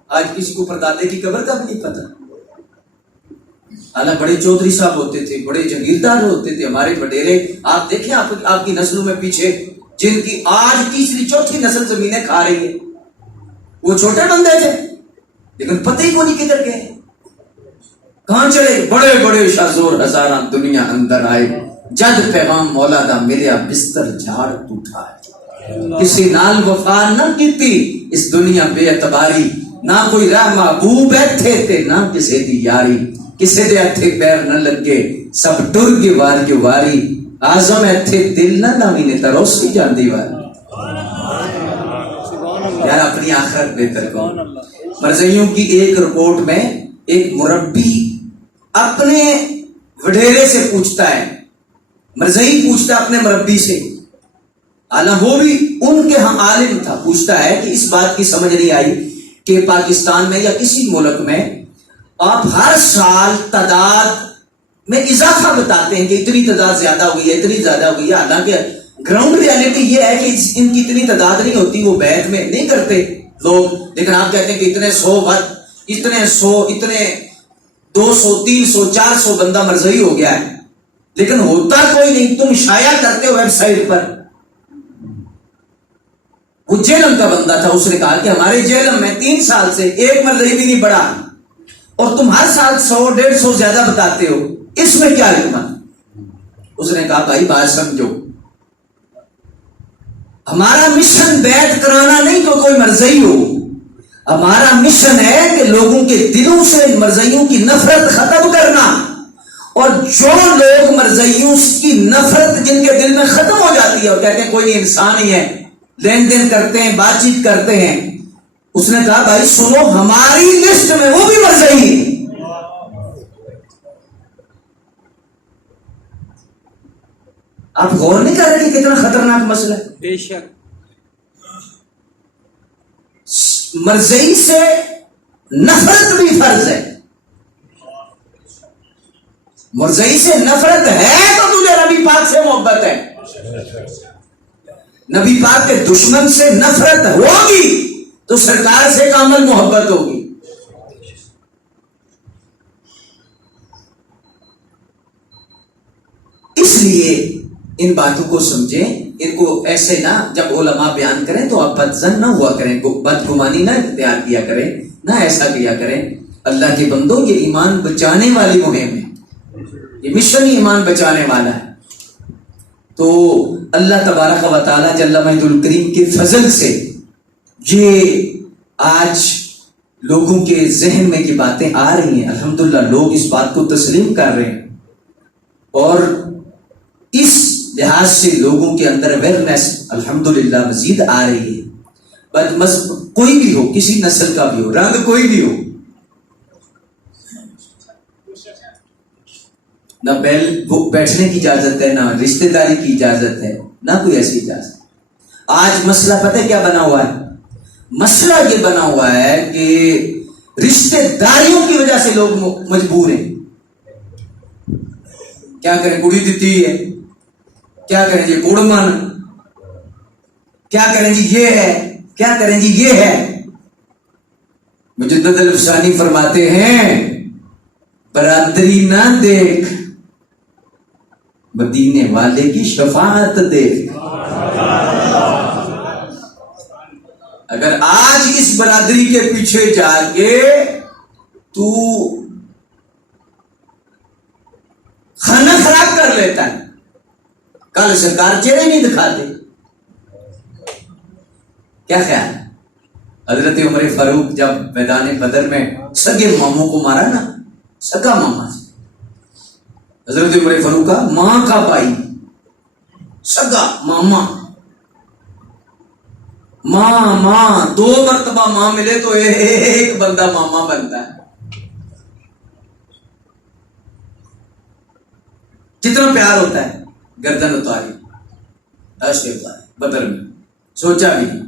آج کسی کو پردادے کی قبر کا بھی نہیں پتا۔ حالانکہ بڑے چودھری صاحب ہوتے تھے، بڑے جاگیردار ہوتے تھے ہمارے وڈیرے، آپ دیکھیں آپ کی نسلوں میں پیچھے جن کی آج تیسری چوتھی نسل زمینیں کھا رہی ہے، وہ چھوٹے بندے تھے لیکن پتہ ہی کو نہیں کدھر گئے، کہاں چلے۔ بڑے بڑے شازور ہزاراں دنیا اندر آئے، جد پیغام مولا دا ملیا بستر جھاڑ اٹھائے۔ کسی نال وفا نہ کیتی اس دنیا بے اعتباری، نہ کوئی راہ محبوب ایتھے تے نہ کسی دی یاری، کسی دے ہتھے پیر نہ لگے سب ٹر گئے واری واری، آزم ایتھے دل نہ لاوی نے تروسی جاندی واری۔ یار اپنی آخرت بہتر کرو۔ مرزائیوں کی ایک رپورٹ میں ایک مربی اپنے وڈیرے سے پوچھتا ہے، مرزائی پوچھتا ہے اپنے مربی سے، حالانکہ وہ بھی ان کے ہم عالم تھا، پوچھتا ہے کہ اس بات کی سمجھ نہیں آئی کہ پاکستان میں یا کسی ملک میں آپ ہر سال تعداد میں اضافہ بتاتے ہیں کہ اتنی تعداد زیادہ ہوئی ہے، اتنی زیادہ ہوئی ہے، حالانکہ گراؤنڈ ریالٹی یہ ہے کہ ان کی اتنی تعداد نہیں ہوتی، وہ بیت میں نہیں کرتے لوگ، لیکن آپ کہتے ہیں کہ اتنے 200 300 400 بندہ مرزائی ہو گیا ہے، لیکن ہوتا کوئی نہیں۔ تم شائع کرتے ہو ویب سائٹ پر۔ وہ جیلم کا بندہ تھا، اس نے کہا کہ ہمارے جیلم میں 3 سال سے ایک مرزائی بھی نہیں پڑا، اور تم ہر سال 100 150 زیادہ بتاتے ہو، اس میں کیا حکمت؟ اس نے کہا بھائی بات سمجھو، ہمارا مشن بیعت کرانا نہیں تو کوئی مرزائی ہو، ہمارا مشن ہے کہ لوگوں کے دلوں سے مرزائیوں کی نفرت ختم کرنا، اور جو لوگ مرزائیوں کی نفرت جن کے دل میں ختم ہو جاتی ہے اور کہتے ہیں کوئی انسان ہی ہے، لین دین کرتے ہیں، بات چیت کرتے ہیں، اس نے کہا بھائی سنو، ہماری لسٹ میں وہ بھی مرزائی ہے۔ آپ غور نہیں کر رہے کہ کتنا خطرناک مسئلہ ہے؟ بے شک مرزائی سے نفرت بھی فرض ہے، مرزائی سے نفرت ہے تو تجھے نبی پاک سے محبت ہے، نبی پاک کے دشمن سے نفرت ہوگی تو سرکار سے کامل محبت ہوگی۔ اس لیے ان باتوں کو سمجھیں، ان کو ایسے نہ جب علماء بیان کریں تو آپ بدظن نہ ہوا کریں، بدگمانی نہ اختیار کیا کریں، نہ ایسا کیا کریں۔ اللہ کے بندوں، یہ ایمان بچانے والی مہم ہے، یہ مشن ہی ایمان بچانے والا ہے۔ تو اللہ تبارک و تعالی جل مجد الکریم کے فضل سے یہ آج لوگوں کے ذہن میں یہ باتیں آ رہی ہیں، الحمدللہ لوگ اس بات کو تسلیم کر رہے ہیں، اور اس لحاظ سے لوگوں کے اندر اویئرنیس الحمدللہ مزید آ رہی ہے۔ کوئی بھی ہو، کسی نسل کا بھی ہو، رنگ کوئی بھی ہو، نہ بیٹھنے کی اجازت ہے، نہ رشتہ داری کی اجازت ہے، نہ کوئی ایسی اجازت۔ آج مسئلہ پتہ ہے کیا بنا ہوا ہے؟ مسئلہ یہ بنا ہوا ہے کہ رشتہ داریوں کی وجہ سے لوگ مجبور ہیں۔ کیا کریں، کڑی دیتی ہے، کیا کریں جی گڑ من، کیا کریں جی یہ ہے، کیا کریں جی یہ ہے۔ مجدد الفسانی فرماتے ہیں برادری نہ دیکھ، مدینے والے کی شفاعت دیکھ۔ اگر آج اس برادری کے پیچھے جا کے تو کھانا خراب کر لیتا ہے، کل سرکار چہرے نہیں دکھاتے۔ کیا خیال ہے؟ حضرت عمر فاروق جب میدان بدر میں سگے ماموں کو مارا نا، سگا ماما سے، حضرت عمر فاروق کا ماں کا بھائی، سگا ماما، ماں دو مرتبہ ماں ملے تو ایک بندہ ماما بنتا ہے۔ کتنا پیار ہوتا ہے، گردن اتاری، ایسے اتاری بدر میں، سوچا بھی نہیں۔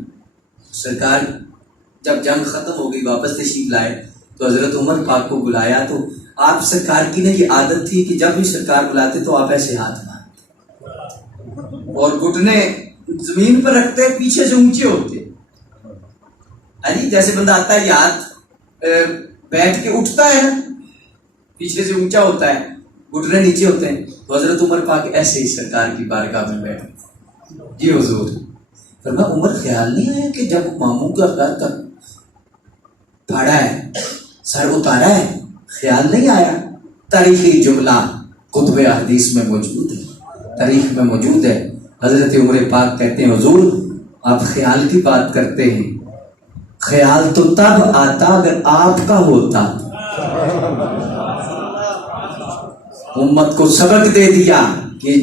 سرکار جب جنگ ختم ہو گئی واپس تشریف لائے تو حضرت عمر پاک کو بلایا، تو آپ سرکار کی نے یہ عادت تھی کہ جب بھی سرکار بلاتے تو آپ ایسے ہاتھ مارتے اور گھٹنے زمین پر رکھتے، پیچھے سے اونچے ہوتے، جیسے بندہ آتا ہے یہ ہاتھ بیٹھ کے اٹھتا ہے نا، پیچھے سے اونچا ہوتا ہے، گھٹنے نیچے ہوتے ہیں، تو حضرت عمر پاک ایسے ہی سرکار کی بارگاہ میں بیٹھے۔ جی حضور، فرمایا عمر خیال نہیں آیا کہ جب ماموں کا گھر تک پھاڑا ہے، سر اتارا ہے، خیال نہیں آیا؟ تاریخی جملہ کتب حدیث میں موجود ہے، تاریخ میں موجود ہے۔ حضرت عمر پاک کہتے ہیں حضور آپ خیال کی بات کرتے ہیں، خیال تو تب آتا اگر آپ کا ہوتا۔ امت کو سبق دے دیا کہ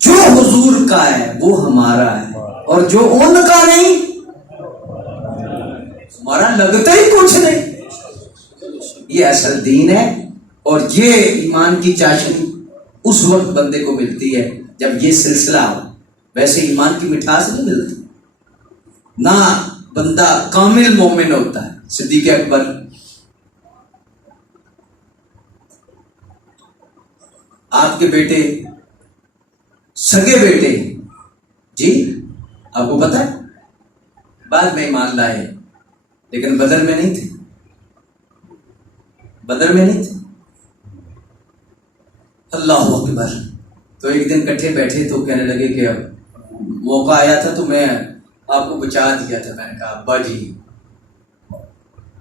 جو حضور کا ہے وہ ہمارا ہے، اور جو ان کا نہیں ہمارا لگتا ہی کچھ نہیں۔ یہ اصل دین ہے، اور یہ ایمان کی چاشنی اس وقت بندے کو ملتی ہے جب یہ سلسلہ ہو، ویسے ایمان کی مٹھاس نہیں ملتی، نہ بندہ کامل مومن ہوتا ہے۔ صدیق اکبر آپ کے بیٹے، سگے بیٹے، جی آپ کو پتا ہے بعد میں ایمان لائے، لیکن بدر میں نہیں تھے، بدر میں نہیں تھے۔ اللہ اکبر۔ تو ایک دن کٹھے بیٹھے تو کہنے لگے کہ اب موقع آیا تھا تو میں آپ کو بچا دیا تھا۔ میں نے کہا ابا جی،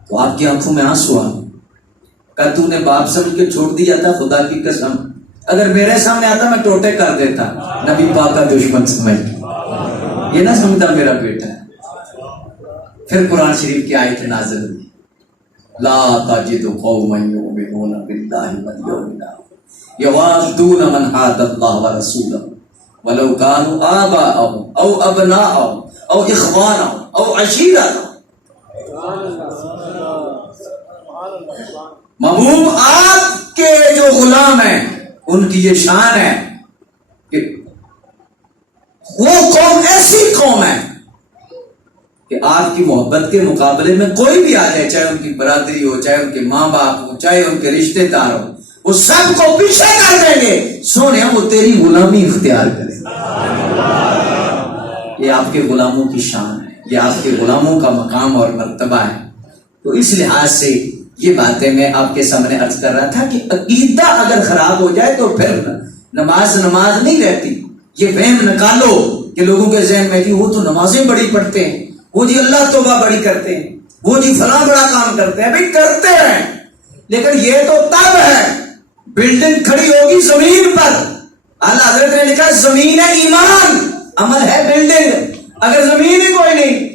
تو آپ کی آنکھوں میں آنسو آ، کہا تو نے باپ سمجھ کے چھوڑ دیا تھا، خدا کی قسم اگر میرے سامنے آتا میں ٹوٹے کر دیتا، نبی پاک کا دشمن سمجھ، یہ نہ سمجھتا میرا بیٹا ہے۔ پھر قرآن شریف کی آیت نازل ہوئی، لا تجد قوما یؤمنون باللہ والیوم الآخر یوادون من حاد اللہ ورسولہ ولو كانوا آباءهم او ابناءهم او اخوانهم او عشیرتهم۔ محبوب آپ کے جو غلام ہیں ان کی یہ شان ہے کہ وہ قوم ایسی قوم ہے کہ آپ کی محبت کے مقابلے میں کوئی بھی آ جائے، چاہے ان کی برادری ہو، چاہے ان کے ماں باپ ہو، چاہے ان کے رشتے دار ہو، وہ سب کو پیچھے کر دیں گے، سونے وہ تیری غلامی اختیار کرے۔ یہ آپ کے غلاموں کی شان ہے، یہ آپ کے غلاموں کا مقام اور مرتبہ ہے۔ تو اس لحاظ سے یہ باتیں میں آپ کے سامنے عرض کر رہا تھا کہ عقیدہ اگر خراب ہو جائے تو پھر نماز نہیں رہتی۔ یہ وہم نکالو کہ لوگوں کے ذہن میں کہ وہ تو نمازیں بڑی پڑھتے ہیں، وہ جی اللہ توبہ بڑی کرتے ہیں، وہ جی فلاں بڑا کام کرتے ہیں۔ بھائی کرتے ہیں، لیکن یہ تو تب ہے بلڈنگ کھڑی ہوگی زمین پر۔ اللہ حضرت نے لکھا زمین ہے ایمان، عمل ہے بلڈنگ۔ اگر زمین ہی کوئی نہیں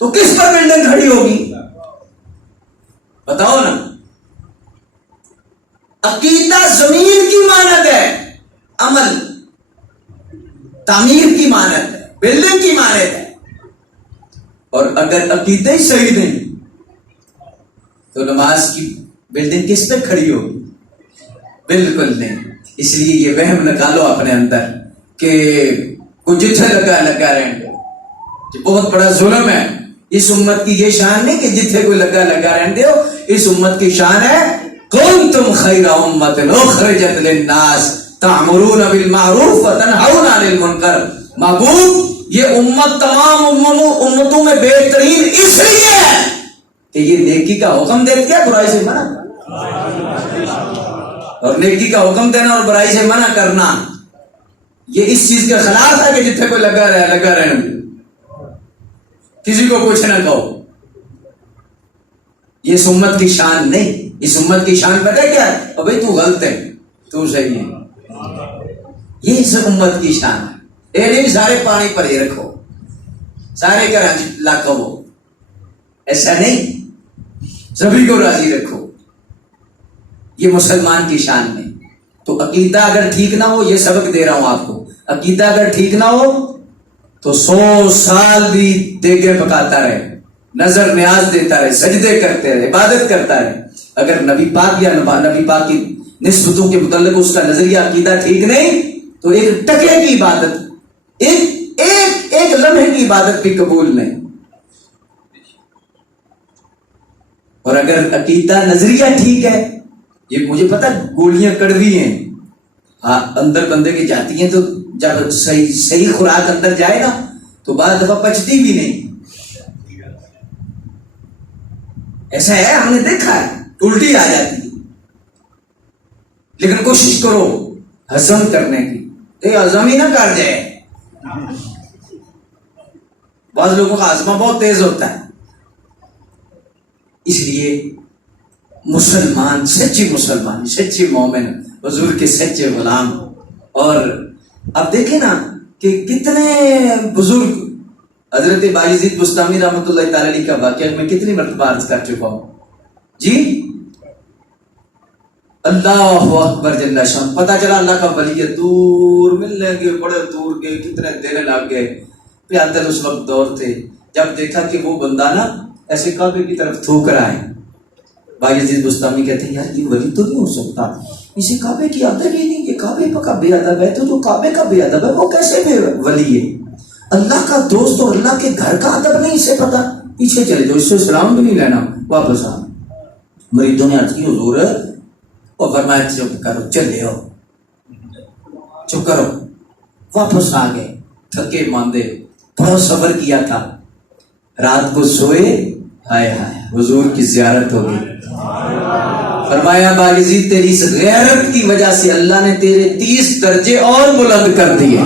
تو کس پر بلڈنگ کھڑی ہوگی؟ بتاؤ نا۔ عقیدہ زمین کی مانند ہے، عمل تعمیر کی مانند ہے، بلڈنگ کی عمارت ہے. اور اگر عقیدہ ہی صحیح نہیں تو نماز کی بلڈنگ کس پہ کھڑی ہوگی؟ بالکل نہیں. اس لیے یہ وہم نکالو اپنے اندر کہ وہ جتھے لگا رہے یہ بہت بڑا ظلم ہے. اس امت کی یہ شان نہیں کہ جتھے کوئی لگا رہنے ہو. اس امت کی شان ہے کنتم خیر امت اخرجت للناس تأمرون بالمعروف وتنہون عن المنکر. محبوب یہ امت تمام امتوں میں بہترین اس لیے ہے کہ یہ نیکی کا حکم دیتی ہے، برائی سے منع. اور نیکی کا حکم دینا اور برائی سے منع کرنا یہ اس چیز کے خلاف ہے کہ جتنے کوئی لگا رہے کسی کو کچھ نہ کہو. یہ اس امت کی شان نہیں. اس امت کی شان پتہ کیا ہے؟ ابھی تو غلط ہے، تو صحیح ہے. یہ اس امت کی شان ہے. یہ نہیں سارے پانی پر ہی رکھو، سارے کا لاکھو، ایسا نہیں. سبھی کو راضی رکھو. یہ مسلمان کی شان نہیں. تو عقیدہ اگر ٹھیک نہ ہو، یہ سبق دے رہا ہوں آپ کو، عقیدہ اگر ٹھیک نہ ہو تو 100 سال بھی دیگیں پکاتا رہے، نظر نیاز دیتا رہے، سجدے کرتے رہے، عبادت کرتا رہے. اگر نبی پاک یا نبی پاک کی نسبتوں کے متعلق اس کا نظریہ عقیدہ ٹھیک نہیں تو ایک ٹکے کی عبادت، ایک لمحے کی عبادت بھی قبول نہیں. اور اگر عقیدہ نظریہ ٹھیک ہے، یہ مجھے پتا گولیاں کڑوی ہیں، ہاں اندر بندے کی جاتی ہیں، تو جب صحیح خوراک اندر جائے نا تو بعض دفعہ پچتی بھی نہیں. ایسا ہے، ہم نے دیکھا ہے، الٹی آ جاتی ہے. لیکن کوشش کرو ہضم کرنے کی، ہضم ہی نہ کر جائے. بعض لوگوں کا ہاضمہ بہت تیز ہوتا ہے. اس لیے مسلمان، سچی مسلمان، سچی مومن، حضور کے سچے غلام. اور اب دیکھیں نا کہ کتنے بزرگ، حضرت بایزید بستامی رحمۃ اللہ تعالی علیہ کا واقعہ میں کتنی مرتبہ عرض کر چکا ہوں جی. اللہ اکبر جل شان. پتا چلا اللہ کا ولی ہے، دور ملنے گے، بڑے دور کے، کتنے دن لگ گئے. پیادل اس وقت دور تھے. جب دیکھا کہ وہ بندہ نا ایسے کعبے کی طرف تھوک رہا ہے، بایزید بستامی کہتے ہیں یار یہ ولی تو نہیں ہو سکتا، اسے کعبے کی ادب ہی نہیں، یہ کعبے کا بے ادب ہے، تو جو کعبے کا بے ادب ہے وہ کیسے بے ولی ہے؟ اللہ کا دوست اور اللہ کے گھر کا ادب نہیں اسے پتا. پیچھے چلے جاؤ، اس سے سلام بھی نہیں لینا، واپس آ. مریدوں نے عرض کی حضور، اور فرمایا چپ کرو، چلے ہو، چپ کرو. واپس آ گئے تھکے ماندے، بڑا صبر کیا تھا. رات کو سوئے، ہائے ہائے حضور کی زیارت ہو گئی. فرمایا بایزید تیری اس غیرت کی وجہ سے اللہ نے تیرے 30 درجے اور بلند کر دیے.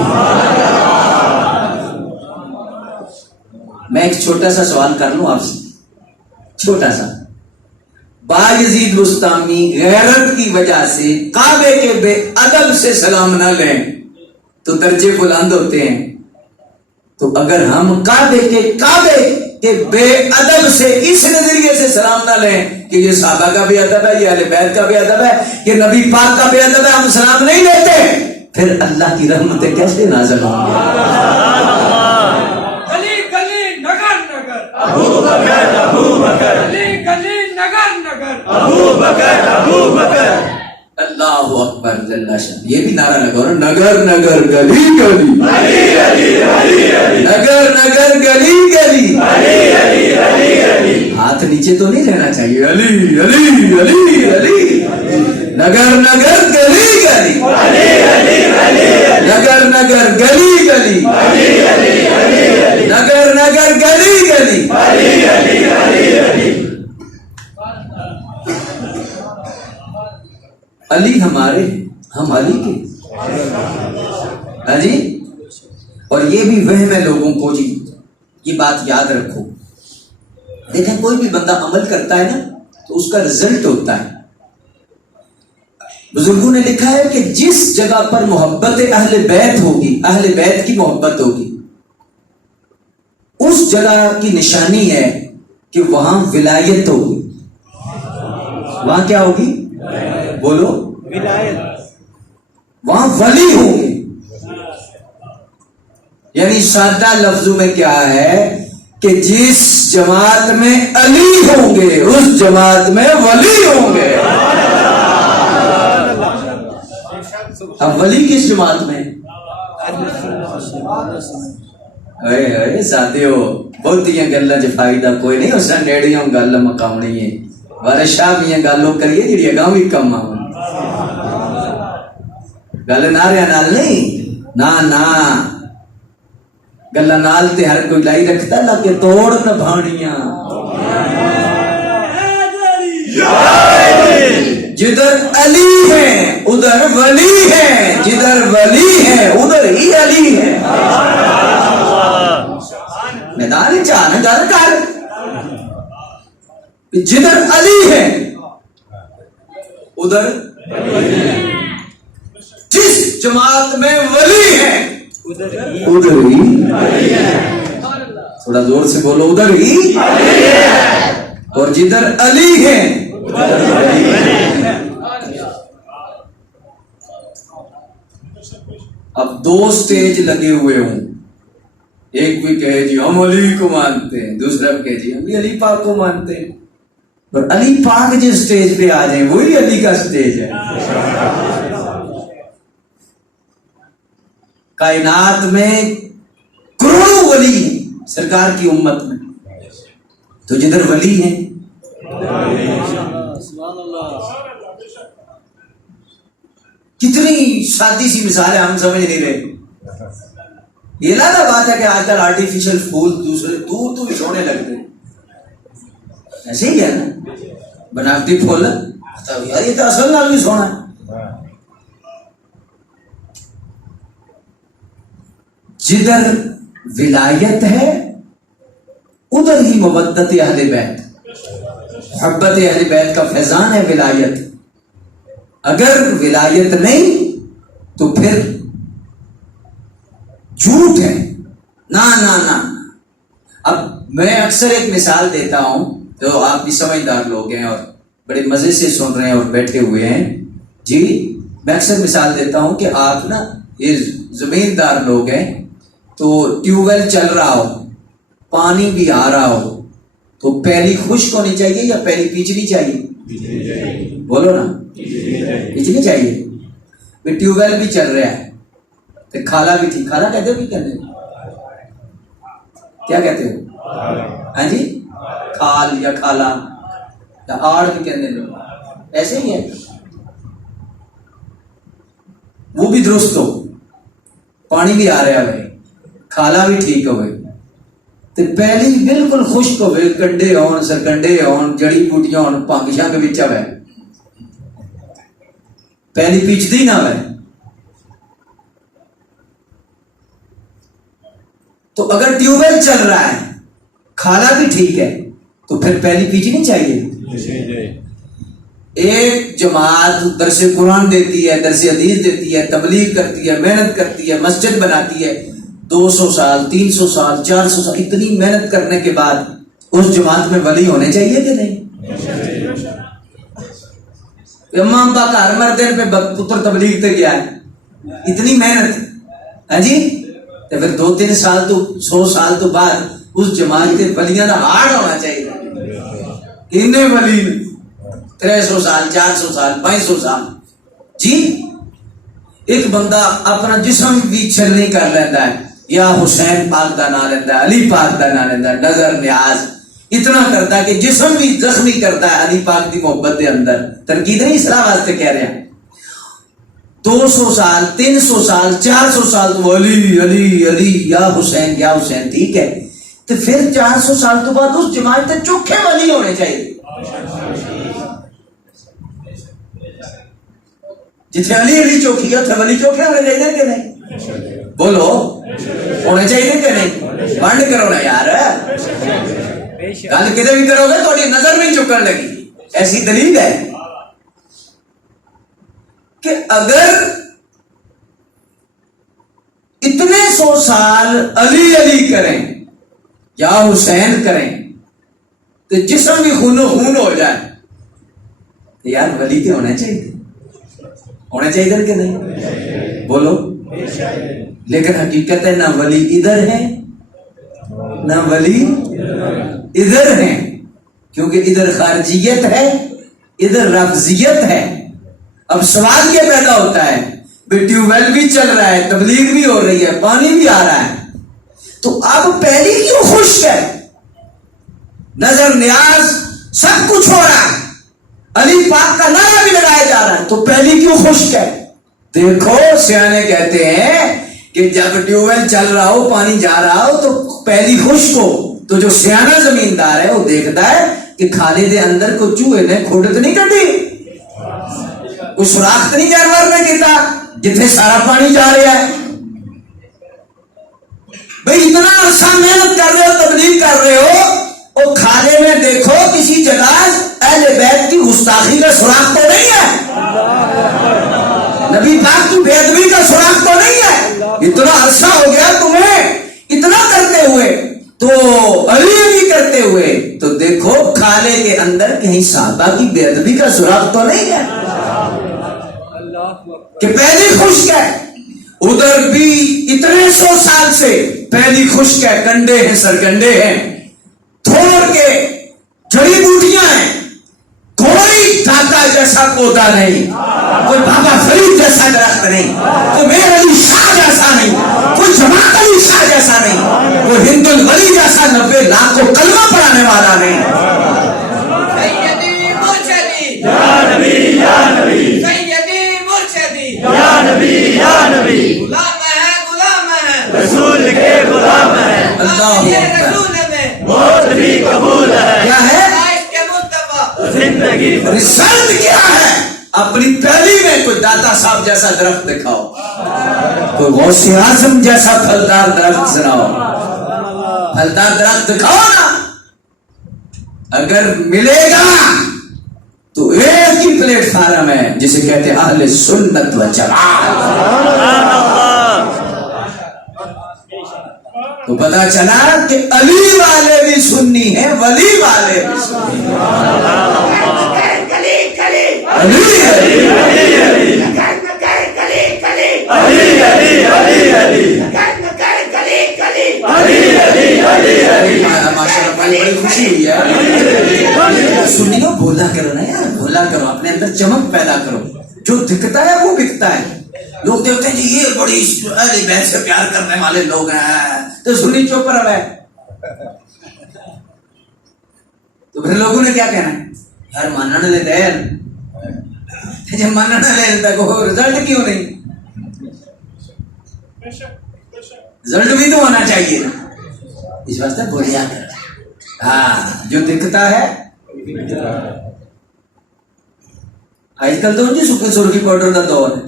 میں ایک چھوٹا سا سوال کر لوں آپ سے، چھوٹا سا. بایزید بستامی غیرت کی وجہ سے کعبے کے بے ادب سے سلام نہ لیں تو درجے بلند ہوتے ہیں. تو اگر ہم کعبے کے بے ادب سے اس نظریے سے سلام نہ لیں کہ یہ صحابہ کا بھی ادب ہے، یہ اہل بیت کا بھی ادب ہے، یہ نبی پاک کا بھی ادب ہے، ہم سلام نہیں دیتے، پھر اللہ کی رحمتیں کیسے نازل ہوں گے؟ گلی گلی نگر نگر ابو بکر ابو بکر، گلی گلی نگر نگر ابو بکر ابو بکر. اللہ اکبر جل شان. یہ بھی نعرہ لگاؤ نا، نگر نگر گلی گلی، نگر نگر گلی گلی، ہاتھ نیچے تو نہیں رہنا چاہیے. علی علی علی علی، نگر نگر گلی گلی، نگر نگر گلی گلی، نگر نگر گلی گلی. علی ہمارے، ہم علی کے. ہاں جی. اور یہ بھی وہم ہے لوگوں کو جی، یہ بات یاد رکھو. دیکھیں کوئی بھی بندہ عمل کرتا ہے نا تو اس کا رزلٹ ہوتا ہے. بزرگوں نے لکھا ہے کہ جس جگہ پر محبت اہل بیت ہوگی، اہل بیت کی محبت ہوگی، اس جگہ کی نشانی ہے کہ وہاں ولایت ہوگی. وہاں کیا ہوگی؟ بولو، ولایت. وہاں ولی ہوں گے. یعنی سادہ لفظوں میں کیا ہے کہ جس جماعت میں علی ہوں گے اس جماعت میں ولی ہوں گے. اب ولی کس جماعت میں؟ ساتھیو بہتیاں گلاں چ فائدہ کوئی نہیں. اس نیڑیوں گل مکاونی ہے بارے شاہ میاں گالوں کریے جی اگاں بھی کم آ گل نعرے نال نہیں نا گلا نال تے ہر کوئی لائی رکھتا لا کے توڑ نبھانیاں. جدھر علی ہے ادھر ولی ہے, جدھر ولی ہے ادھر ہی علی ہے. میدان چاہنا گل کر, جدھر علی ہے ادھر جس جماعت میں ولی ہے ادھر ہی, تھوڑا زور سے بولو, ادھر ہی, اور جدھر علی ہے اب دو سٹیج لگے ہوئے ہوں, ایک بھی کہے جی ہم علی کو مانتے ہیں, دوسرا بھی کہے جی ہم بھی علی پاک کو مانتے ہیں. اور علی پاک جس سٹیج پہ آ جائیں وہی علی کا سٹیج ہے. کائنات میں کروڑوں ولی ہیں سرکار کی امت میں, تو جدھر ولی ہیں کتنی سادی سی مثال ہے, ہم سمجھ نہیں رہے. یہ علیحدہ بات ہے کہ آج کل آرٹیفیشل پھول دوسرے دور تو بھی سونے لگتے ہیں, ایسے ہی ہے نا, بناوٹی پھول یار یہ تو اصل نال بھی سونا ہے. جدھر ولایت ہے ادھر ہی مودت اہل بیت, محبت اہل بیت کا فیضان ہے ولایت. اگر ولایت نہیں تو پھر جھوٹ ہے. نا اب میں اکثر ایک مثال دیتا ہوں, تو آپ بھی سمجھدار لوگ ہیں اور بڑے مزے سے سن رہے ہیں اور بیٹھے ہوئے ہیں جی. میں اکثر مثال دیتا ہوں کہ آپ نا یہ زمیندار لوگ ہیں, تو ٹیوب ویل چل رہا ہو, پانی بھی آ رہا ہو, تو پہلی خشک ہونی چاہیے یا پہلی پیچھلی چاہیے؟ بولو نا, پیچھلی چاہیے. ٹیوب ویل بھی چل رہا ہے تو کھالا بھی تھی, کھالا کہتے ہو کہ کہتے ہیں, کیا کہتے ہو؟ ہاں جی, کھال یا کھالا یا آڑ بھی کہتے ہیں لوگ, ایسے ہی ہے. وہ بھی درست ہو, پانی بھی آ رہا ہے, کھالا بھی ٹھیک ہوئے, تو پہلی بالکل خشک ہوئے, کنڈے ہون, سرکنڈے ہون, جڑی بوٹیاں ہون, پنگ شنگ وچ ہوئے, پہلی پیچھدی نہ ہوئے. تو اگر ٹیوب ویل چل رہا ہے, کھالا بھی ٹھیک ہے, تو پھر پہلی پیچھنی چاہیے. ایک جماعت درس قرآن دیتی ہے, درس حدیث دیتی ہے, تبلیغ کرتی ہے, محنت کرتی ہے, مسجد بناتی ہے, 200 سال 300 سال 400 سال اتنی محنت کرنے کے بعد اس جماعت میں ولی ہونے چاہیے کہ نہیں؟ امام ابا کا ہر مردن پہ پتر تبلیغ تے گیا ہے, اتنی محنت, ہاں جی, تو پھر 2-3 سال تو 100 سال تو بعد اس جماعت کے ولیاں کا ہارڈ ہونا چاہیے. انہیں ولی 300 سال 400 سال 500 سال جی. ایک بندہ اپنا جسم بھی چھلنی کر لیتا ہے, یا حسین پاک کا نام لیتا ہے, علی پاک کا نام لیتا ہے, نظر نیاز اتنا کرتا ہے کہ جسم بھی زخمی کرتا ہے علی پاک کی محبت کے اندر. تنقید نہیں, اصلاح واسطے کہہ رہے ہیں. 200 سال 300 سال 400 سال تو علی علی علی یا حسین ٹھیک ہے, تو پھر 400 سال تو بعد اس جماعت کے چوکھے ولی ہونے چاہیے. جتنے علی چوکھی ہے ولی چوکھے ہونے چاہیے کہ نہیں؟ بولو, ہونے چاہیے کہ نہیں؟ بند کرو نا یار, گل کدھر بھی کرو گے تھوڑی نظر بھی چکن لگی. ایسی دلیل ہے کہ اگر اتنے 100 سال علی علی کریں یا حسین کریں تو جسم بھی خون و خون ہو جائے, تو یار ولی تو ہونا چاہیے کہ نہیں؟ بولو, لیکن حقیقت ہے نہ ولی ادھر ہے نہ ولی ادھر ہے، کیونکہ ادھر خارجیت ہے ادھر رفضیت ہے۔ اب سوال یہ پیدا ہوتا ہے ٹیوب ویل بھی چل رہا ہے، تبلیغ بھی ہو رہی ہے، پانی بھی آ رہا ہے، تو اب پہلی کیوں خشک ہے؟ نظر نیاز سب کچھ ہو رہا ہے، علی پاک کا نعرہ بھی لگایا جا رہا ہے، تو پہلی کیوں خشک ہے؟ دیکھو سیانے کہتے ہیں کہ جب ٹیوب ویل چل رہا ہو، پانی جا رہا ہو تو پہلی خشک ہو، تو جو سیانا زمیندار ہے وہ دیکھتا ہے کہ کھالے دے اندر کو چوہے نے کھوڑت نہیں کٹی، کوئی سوراخ نہیں جانور نے کیتا جتنے سارا پانی جا رہا ہے۔ بھئی اتنا عرصہ محنت کر رہے ہو، تبلیغ کر رہے ہو، وہ کھالے میں دیکھو کسی جگہ اہل بیت کی گستاخی کا سوراخ تو نہیں ہے، نبی پاک کی بے ادبی کا سوراخ تو نہیں ہے۔ اتنا عرصہ ہو گیا تمہیں اتنا کرتے ہوئے، تو علی کرتے ہوئے، تو دیکھو کھالے کے اندر کہیں صحابہ کی بے ادبی کا سوراخ تو نہیں ہے کہ پہلی خشک ہے۔ ادھر بھی اتنے 100 سال سے پہلی خشک ہے، کنڈے ہیں، سرکنڈے ہیں، تھوڑ کے جڑی بوٹیاں ہیں، کوئی داتا جیسا پودا نہیں، کوئی بابا فرید جیسا درخت نہیں، کوئی میر علی شاہ جیسا نہیں، کوئی جماعت علی شاہ جیسا نہیں، کوئی ہند الولی جیسا 90 لاکھ کو کلمہ پڑھانے والا نہیں۔ سیدی مرشدی یا نبی یا نبی سیدی مرشدی یا نبی یا نبی، غلام ہے رسول کے غلام ہیں، اللہ یہ اکبر۔ رسول میں موت بھی قبول ہے، کیا ہے عائش کے مصطفیٰ زندگی رسالت کیا ہے؟ اپنی پہلی میں کوئی داتا صاحب جیسا درخت دکھاؤ، کوئی غوث اعظم جیسا پھلدار درخت سناؤ، پھلدار درخت دکھاؤ نا۔ اگر ملے گا تو ایک ہی پلیٹ فارم ہے جسے کہتے ہیں اہل سنت و جماعت، تو پتا چلا کہ علی والے بھی سنی ہیں، ولی والے بھی سنی ہیں، علی علی ماشاءاللہ بڑی خوشی ہوئی ہے۔ سنیو بولا کرو نا یار، بولا کرو، اپنے اندر چمک پیدا کرو، جو دکھتا ہے وہ بکتا ہے۔ لوگ دیکھتے ہیں جی یہ بڑی اہل بیت سے پیار کرنے والے لوگ ہیں، تو سنی چپ رہا ہے، تو پھر لوگوں نے کیا کہنا ہے یار ماننا لے دیر، جب ماننا لے لیتا کو رزلٹ کیوں نہیں؟ رزلٹ بھی تو ہونا چاہیے نا، اس واسطے بولیا کر، ہاں جو دکھتا ہے۔ آج کل تو جی سرخی پاؤڈر کا دور ہے،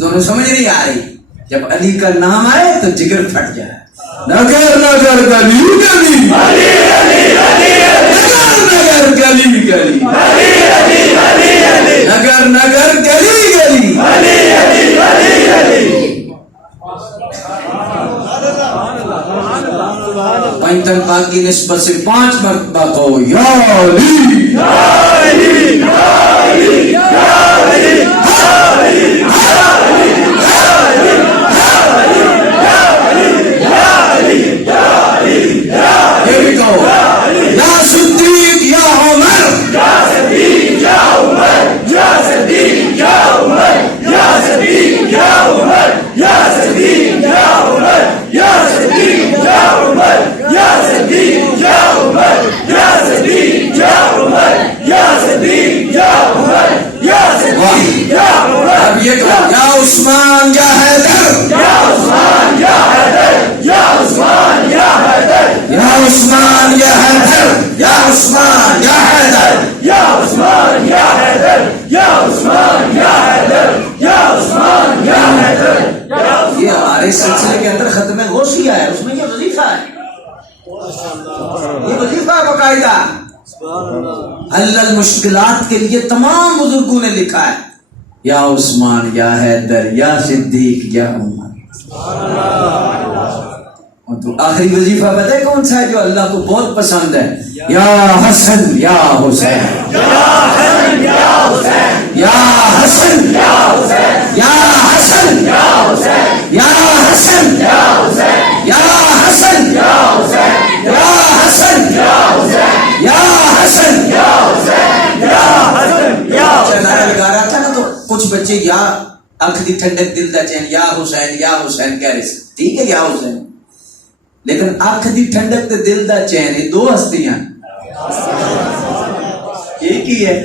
دونوں سمجھ نہیں آ رہی، جب علی کا نام آئے تو جگر پھٹ جائے، نگر نگر گلی گلی، نگر نگر گلی گلی، نگر نگر گلی گلی، پنجتن پاک کی نسبت سے 5 مرتبہ کہو یا علی یا علی یا علی یا علی یا علی یا علی یا علی، یہ بھی کہو یا صدیق یا عمر، یا صدیق یا عمر، یا صدیق یا عمر، یا صدیق یا عمر، یا صدیق یا عمر، یا صدیق یا عمر، یا صدیق یا عمر، یا صدیق یا عمر، یا صدیق یا عمر، یا صدیق یا عمر۔ اب یہ کہو یا عثمان یا حیدر، یا عثمان یا حیدر، یا عثمان یا حیدر، یا عثمان یا حیدر، یا عثمان یا حیدر، یا عثمان یا حیدر، یا عثمان یا حیدر، یا عثمان یا حیدر۔ یہ ہمارے سلسلے کے اندر ختم غوثیہ ہے، اس میں یہ وظیفہ ہے، یہ وظیفہ باقاعدہ حل المشکلات کے لیے تمام بزرگوں نے لکھا ہے، یا عثمان یا حیدر یا صدیق یا عمر۔ تو آخری وظیفہ پتہ ہے کون سا ہے جو اللہ کو بہت پسند ہے؟ یا حسن یا حسین، یا حسن یا حسین، یا حسن یا حسین، یا حسن یا حسین، کچھ بچے یا اکھ دی ٹھنڈک دل دا چین یا حسین کہہ رہے سے، ٹھیک ہے یا حسین، لیکن اکھ دی ٹھنڈک تے دل دا چین یہ دو ہستیاں ایک ہی ہے.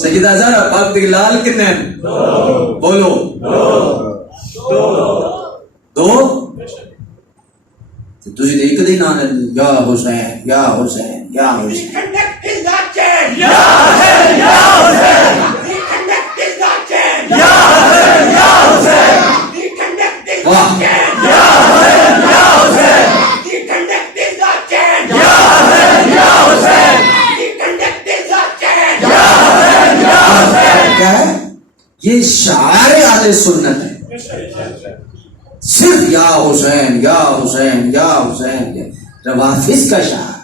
سیدہ زہرا پاک دی لال کنے بولو دو تجھے ایک دی نام یا حسین یا حسین یا حسین ٹھنڈک دل دا چین یا ہے یا حسین ٹھنڈک دل دا چین یا ہے یا حسین ٹھنڈک دل دا واہ چین یا ہے یا حسین ٹھنڈک دل دا چین یا ہے یا حسین ٹھنڈک دل دا چین یا ہے یا حسین. کیا ہے یہ شعار اہل سنت ہے. صرف یا حسین یا حسین یا حسین. روافض کا شعار،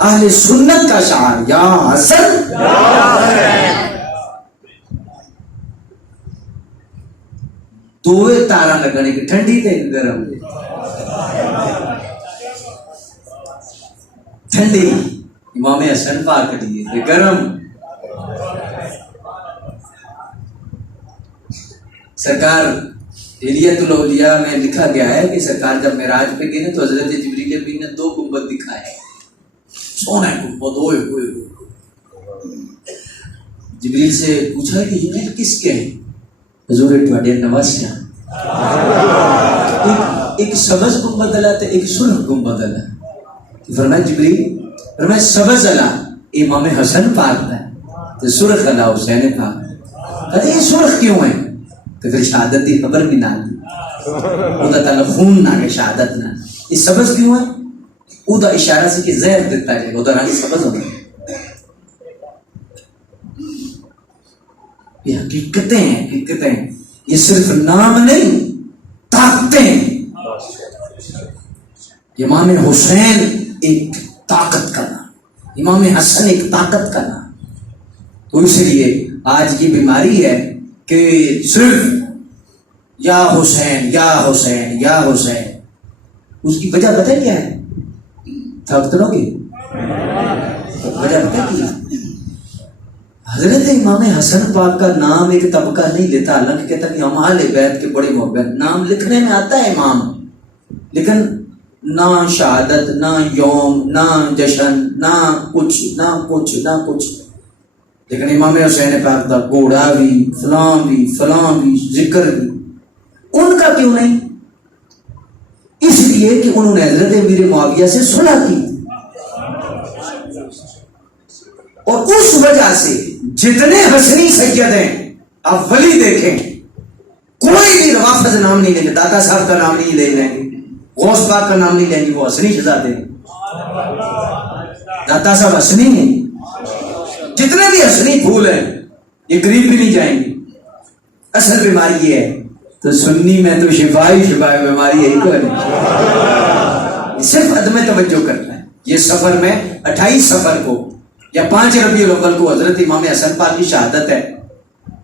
اہل سنت کا شعار یا حسن یا حسین. دوے تارا لگنے کی ٹھنڈی تے گرم ٹھنڈی امام حسن پاک دیے گرم. سرکار ہلیت الاولیاء میں لکھا گیا ہے کہ سرکار جب معراج پہ گئے تو حضرت جبریل امین نے دو گنبد دکھائے. سونا گنبد ہوئے ہوئے جبریل سے پوچھا کہ جبریل کس کے ہیں؟ حضور تواڈے نواسیاں. ایک سبز گنبد والا تے ایک سرخ گنبد والا. فرمایا جبریل فرمایا سبز والا امام حسن پاک دا تے سرخ والا حسین پاک. کہتے یہ سرخ کیوں ہے؟ تو پھر شہادت کی خبر بھی نہ دی خدا تعالیٰ خون نہ شہادت نہ. یہ سبز کیوں ہے؟ او دا اشارہ سے کہ زہر دیتا ہے وہ رنگ سبز ہوتا ہے. یہ حقیقتیں ہیں، حقیقتیں. یہ صرف نام نہیں طاقتیں ہیں. امام حسین ایک طاقت کا نام، امام حسن ایک طاقت کا نام. تو اس لیے آج کی بیماری ہے کہ صرف یا حسین یا حسین یا حسین. اس کی وجہ پتہ کیا ہے؟ تھک تو گے وجہ پتہ کیا؟ حضرت امام حسن پاک کا نام ایک طبقہ نہیں لیتا، حالانکہ کہتا کہ ہم اہل بیت کے بڑے محبت. نام لکھنے میں آتا ہے امام، لیکن نہ شہادت، نہ یوم، نہ جشن، نہ کچھ نہ کچھ نہ کچھ. لیکن امام حسین پاک کا گھوڑا بھی فلاں بھی ذکر بھی. ان کا کیوں نہیں؟ اس لیے کہ انہوں نے حضرت امیر معاویہ سے صلح کی، اور اس وجہ سے جتنے حسنی سید ہیں آپ ولی دیکھیں، کوئی بھی روافض نام نہیں لیں گے، داتا صاحب کا نام نہیں لے لیں گے، غوث پاک کا نام نہیں لیں گے، وہ حسنی شہزادے ہیں. داتا صاحب حسنی ہیں. جتنے بھی حسنی پھول ہیں یہ قریب بھی نہیں جائیں گے. اصل بیماری یہ ہے. تو سنی میں تو شفائی بیماری ہے کوئی نہیں. صرف عدم توجہ کرنا ہے. یہ سفر میں 28 سفر کو یا 5 ربیع الاول کو حضرت امام حسن پاک کی شہادت ہے.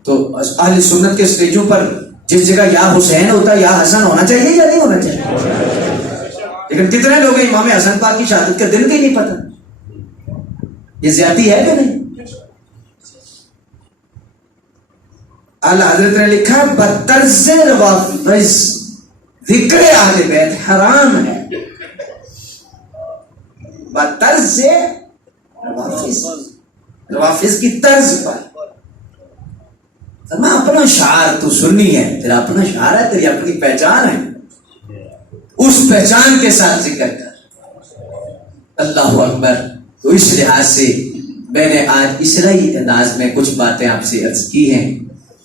تو اہل سنت کے سٹیجوں پر جس جگہ یا حسین ہوتا ہے یا حسن ہونا چاہیے یا نہیں ہونا چاہیے. لیکن کتنے لوگ ہیں امام حسن پاک کی شہادت کا دن کا ہی نہیں پتہ. یہ زیادتی ہے کہ نہیں؟ اللہ حضرت نے لکھا بطرز روافض ذکر اہل بیت حرام ہے. بطرز روافض کی طرز پر. میں اپنا شعار تو سنی ہے، تیرا اپنا شعار ہے، تیری اپنی پہچان ہے، اس پہچان کے ساتھ ذکر کر. اللہ اکبر. تو اس لحاظ سے میں نے آج اسرائی انداز میں کچھ باتیں آپ سے عرض کی ہیں.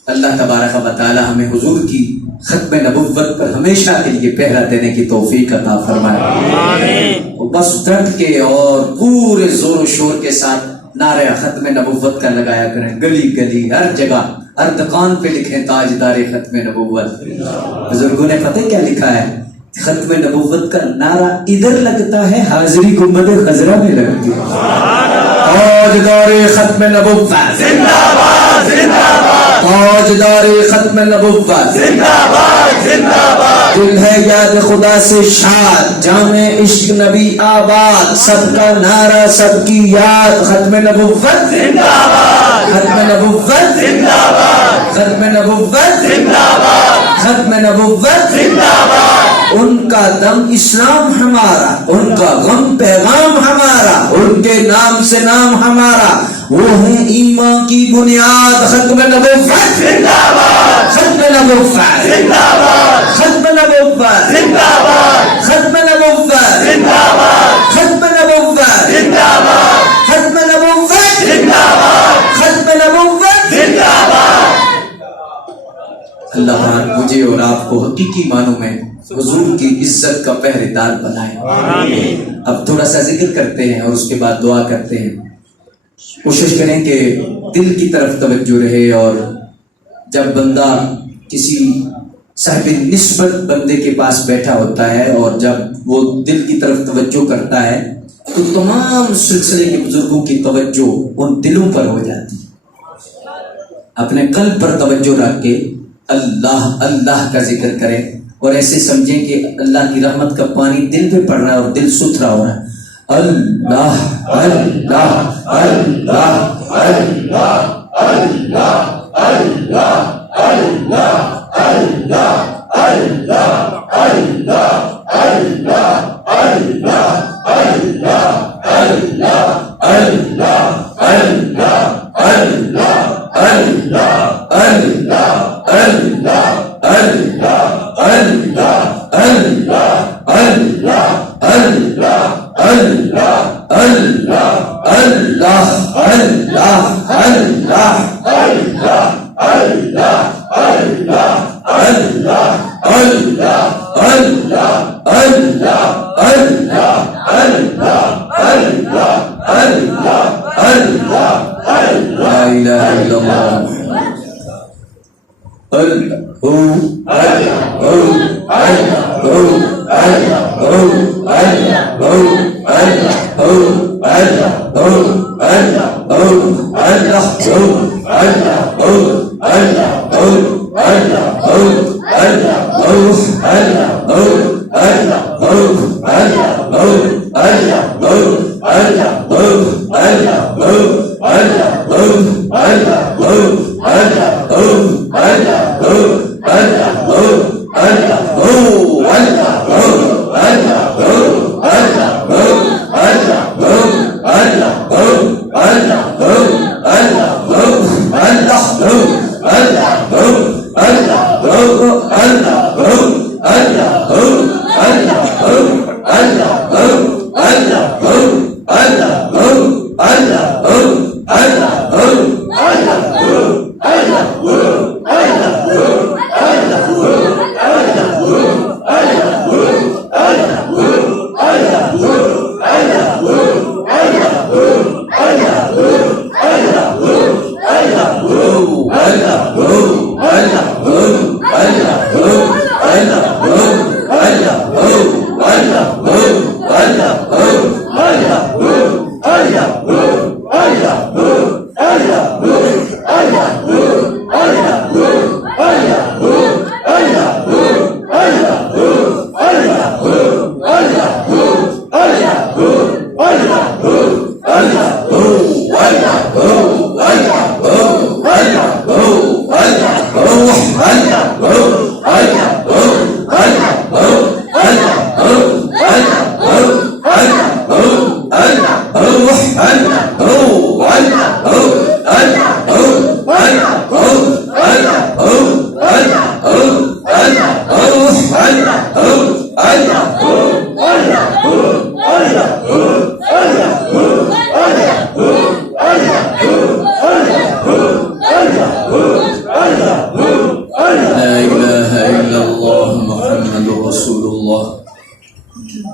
اللہ تبارک و تعالی ہمیں حضور کی ختم نبوت پر ہمیشہ کے لیے پہرا دینے کی توفیق عطا فرمائے. آمین. بس ڈٹ کے اور پورے زور و شور کے ساتھ نعرہ ختم نبوت کا لگایا کریں. گلی گلی ہر جگہ ہر دکان پہ لکھیں تاجدار ختم نبوت. بزرگوں نے پتہ کیا لکھا ہے؟ ختم نبوت کا نعرہ ادھر لگتا ہے، حاضری گنبد خضرا میں لگتی ہے. تاجدار ختم نبوت زندہ باد زندہ باد تاجدار ختم نبوت زندہ باد زندہ باد. دل ہے یاد خدا سے شاد، جامع عشق نبی آباد، سب کا نعرہ سب کی یاد ختم نبوت زندہ باد ختم نبوت زندہ باد ختم نبوت زندہ باد ختم نبوت زندہ باد ان کا دم اسلام ہمارا، ان کا غم پیغام ہمارا، ان کے نام سے نام ہمارا، وہ ہیں ایمان کی بنیاد۔ ختم نبوت زندہ باد ختم نبوت زندہ باد ختم نبوت زندہ باد ختم نبوت زندہ باد ختم نبوت زندہ باد ختم نبوت زندہ باد ختم نبوت۔ زندہ باد۔ اللہ تعالیٰ مجھے اور آپ کو حقیقی معنوں میں حضور کی عزت کا پہرے دار بنائے۔ اب تھوڑا سا ذکر کرتے ہیں اور اس کے بعد دعا کرتے ہیں۔ کوشش کریں کہ دل کی طرف توجہ رہے، اور جب بندہ کسی صاحب نسبت بندے کے پاس بیٹھا ہوتا ہے اور جب وہ دل کی طرف توجہ کرتا ہے تو تمام سلسلے کے بزرگوں کی توجہ ان دلوں پر ہو جاتی ہے۔ اپنے قلب پر توجہ رکھ کے اللہ اللہ کا ذکر کریں اور ایسے سمجھیں کہ اللہ کی رحمت کا پانی دل پہ پڑ رہا ہے اور دل ستھرا ہو رہا ہے۔ اللہ اللہ اللہ اللہ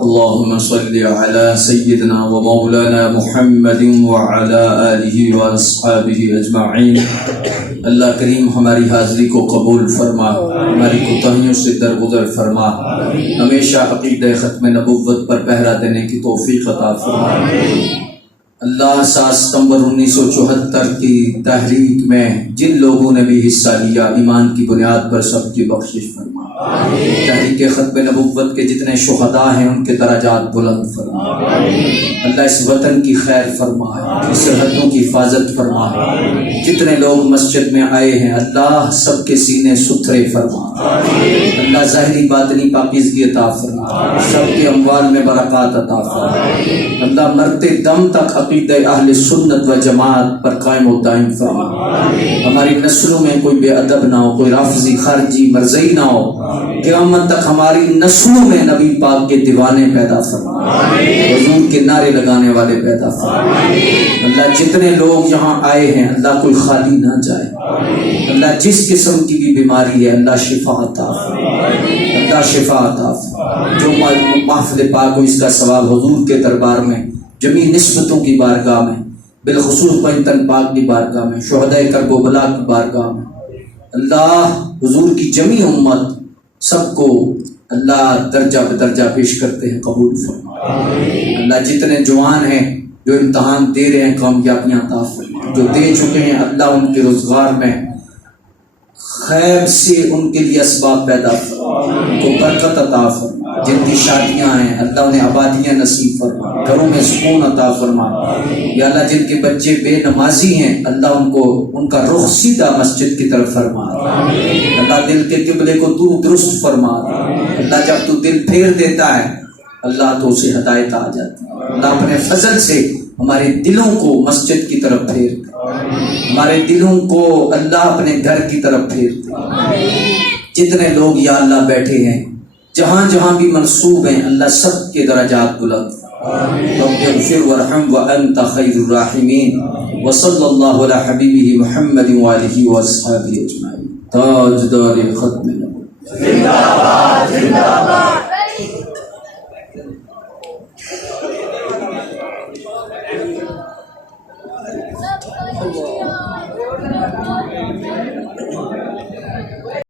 اللهم صل على سيدنا ومولانا محمد وعلى آله واصحابه اجمعین۔ اللہ کریم ہماری حاضری کو قبول فرما، ہماری کوتاہیوں سے درگزر فرما، ہمیشہ عقیدہ ختم نبوت پر پہرا دینے کی توفیق عطا فرما۔ اللہ 7 ستمبر 1974 کی تحریک میں جن لوگوں نے بھی حصہ لیا، ایمان کی بنیاد پر سب کی بخشش فرما۔ تحریک ختم نبوت کے جتنے شہداء ہیں ان کے درجات بلند فرما۔ اللہ اس وطن کی خیر فرمائے، سرحدوں کی حفاظت فرمائے۔ جتنے لوگ مسجد میں آئے ہیں اللہ سب کے سینے ستھرے فرما، اللہ ظاہری باطنی پاکیزگی عطا فرما، سب کے اموال میں برکات عطا فرما۔ اللہ مرتے دم تک عقیدہ اہل سنت و جماعت پر قائم و دائم فرما۔ ہماری نسلوں میں کوئی بے ادب نہ ہو، کوئی رافضی خارجی مرزئی نہ ہو، قیامت تک ہماری نسلوں میں نبی پاک کے دیوانے پیدا فرما، حضور کے نعرے لگانے والے پیدا فرما۔ اللہ جتنے لوگ یہاں آئے ہیں اللہ کوئی خالی نہ جائے، اللہ جس قسم کی بھی بیماری ہے اللہ شفا عطا فرما، اللہ شفا عطا فرما۔ جو محفل پاک ہو اس کا ثواب حضور کے دربار میں، جمیع نسبتوں کی بارگاہ میں، بالخصوص پنجتن پاک کی بارگاہ میں، شہداء کرب و بلا کی بارگاہ میں، اللہ حضور کی جمیع امت سب کو اللہ درجہ بدرجہ پیش کرتے ہیں قبول فرما۔ اللہ جتنے جوان ہیں جو امتحان دے رہے ہیں کامیابیاں عطا فرما، جو دے چکے ہیں اللہ ان کے روزگار میں خیر سے ان کے لیے اسباب پیدا فرما، ان کو برکت عطا فرما۔ جن کی شادیاں ہیں اللہ انہیں آبادیاں نصیب فرما، گھروں میں سکون عطا فرما۔ یا اللہ جن کے بچے بے نمازی ہیں اللہ ان کو ان کا رخ سیدھا مسجد کی طرف فرما۔ اللہ دل کے قبلے کو تو درست فرما۔ اللہ جب تو دل پھیر دیتا ہے اللہ تو اسے ہدایت آ جاتی ہے۔ اللہ اپنے فضل سے ہمارے دلوں کو مسجد کی طرف پھیر دے، ہمارے دلوں کو اللہ اپنے گھر کی طرف پھیر دے۔ جتنے لوگ یا اللہ بیٹھے ہیں جہاں جہاں بھی منصوب ہیں اللہ سب کے درجات بلند رب اغفر ورحم وانت خیر الراحمین وصلی اللہ علی حبیبہ محمد وآلہ واصحابہ اجمعین۔ تاجدار ختم نبوت زندہ باد، زندہ باد۔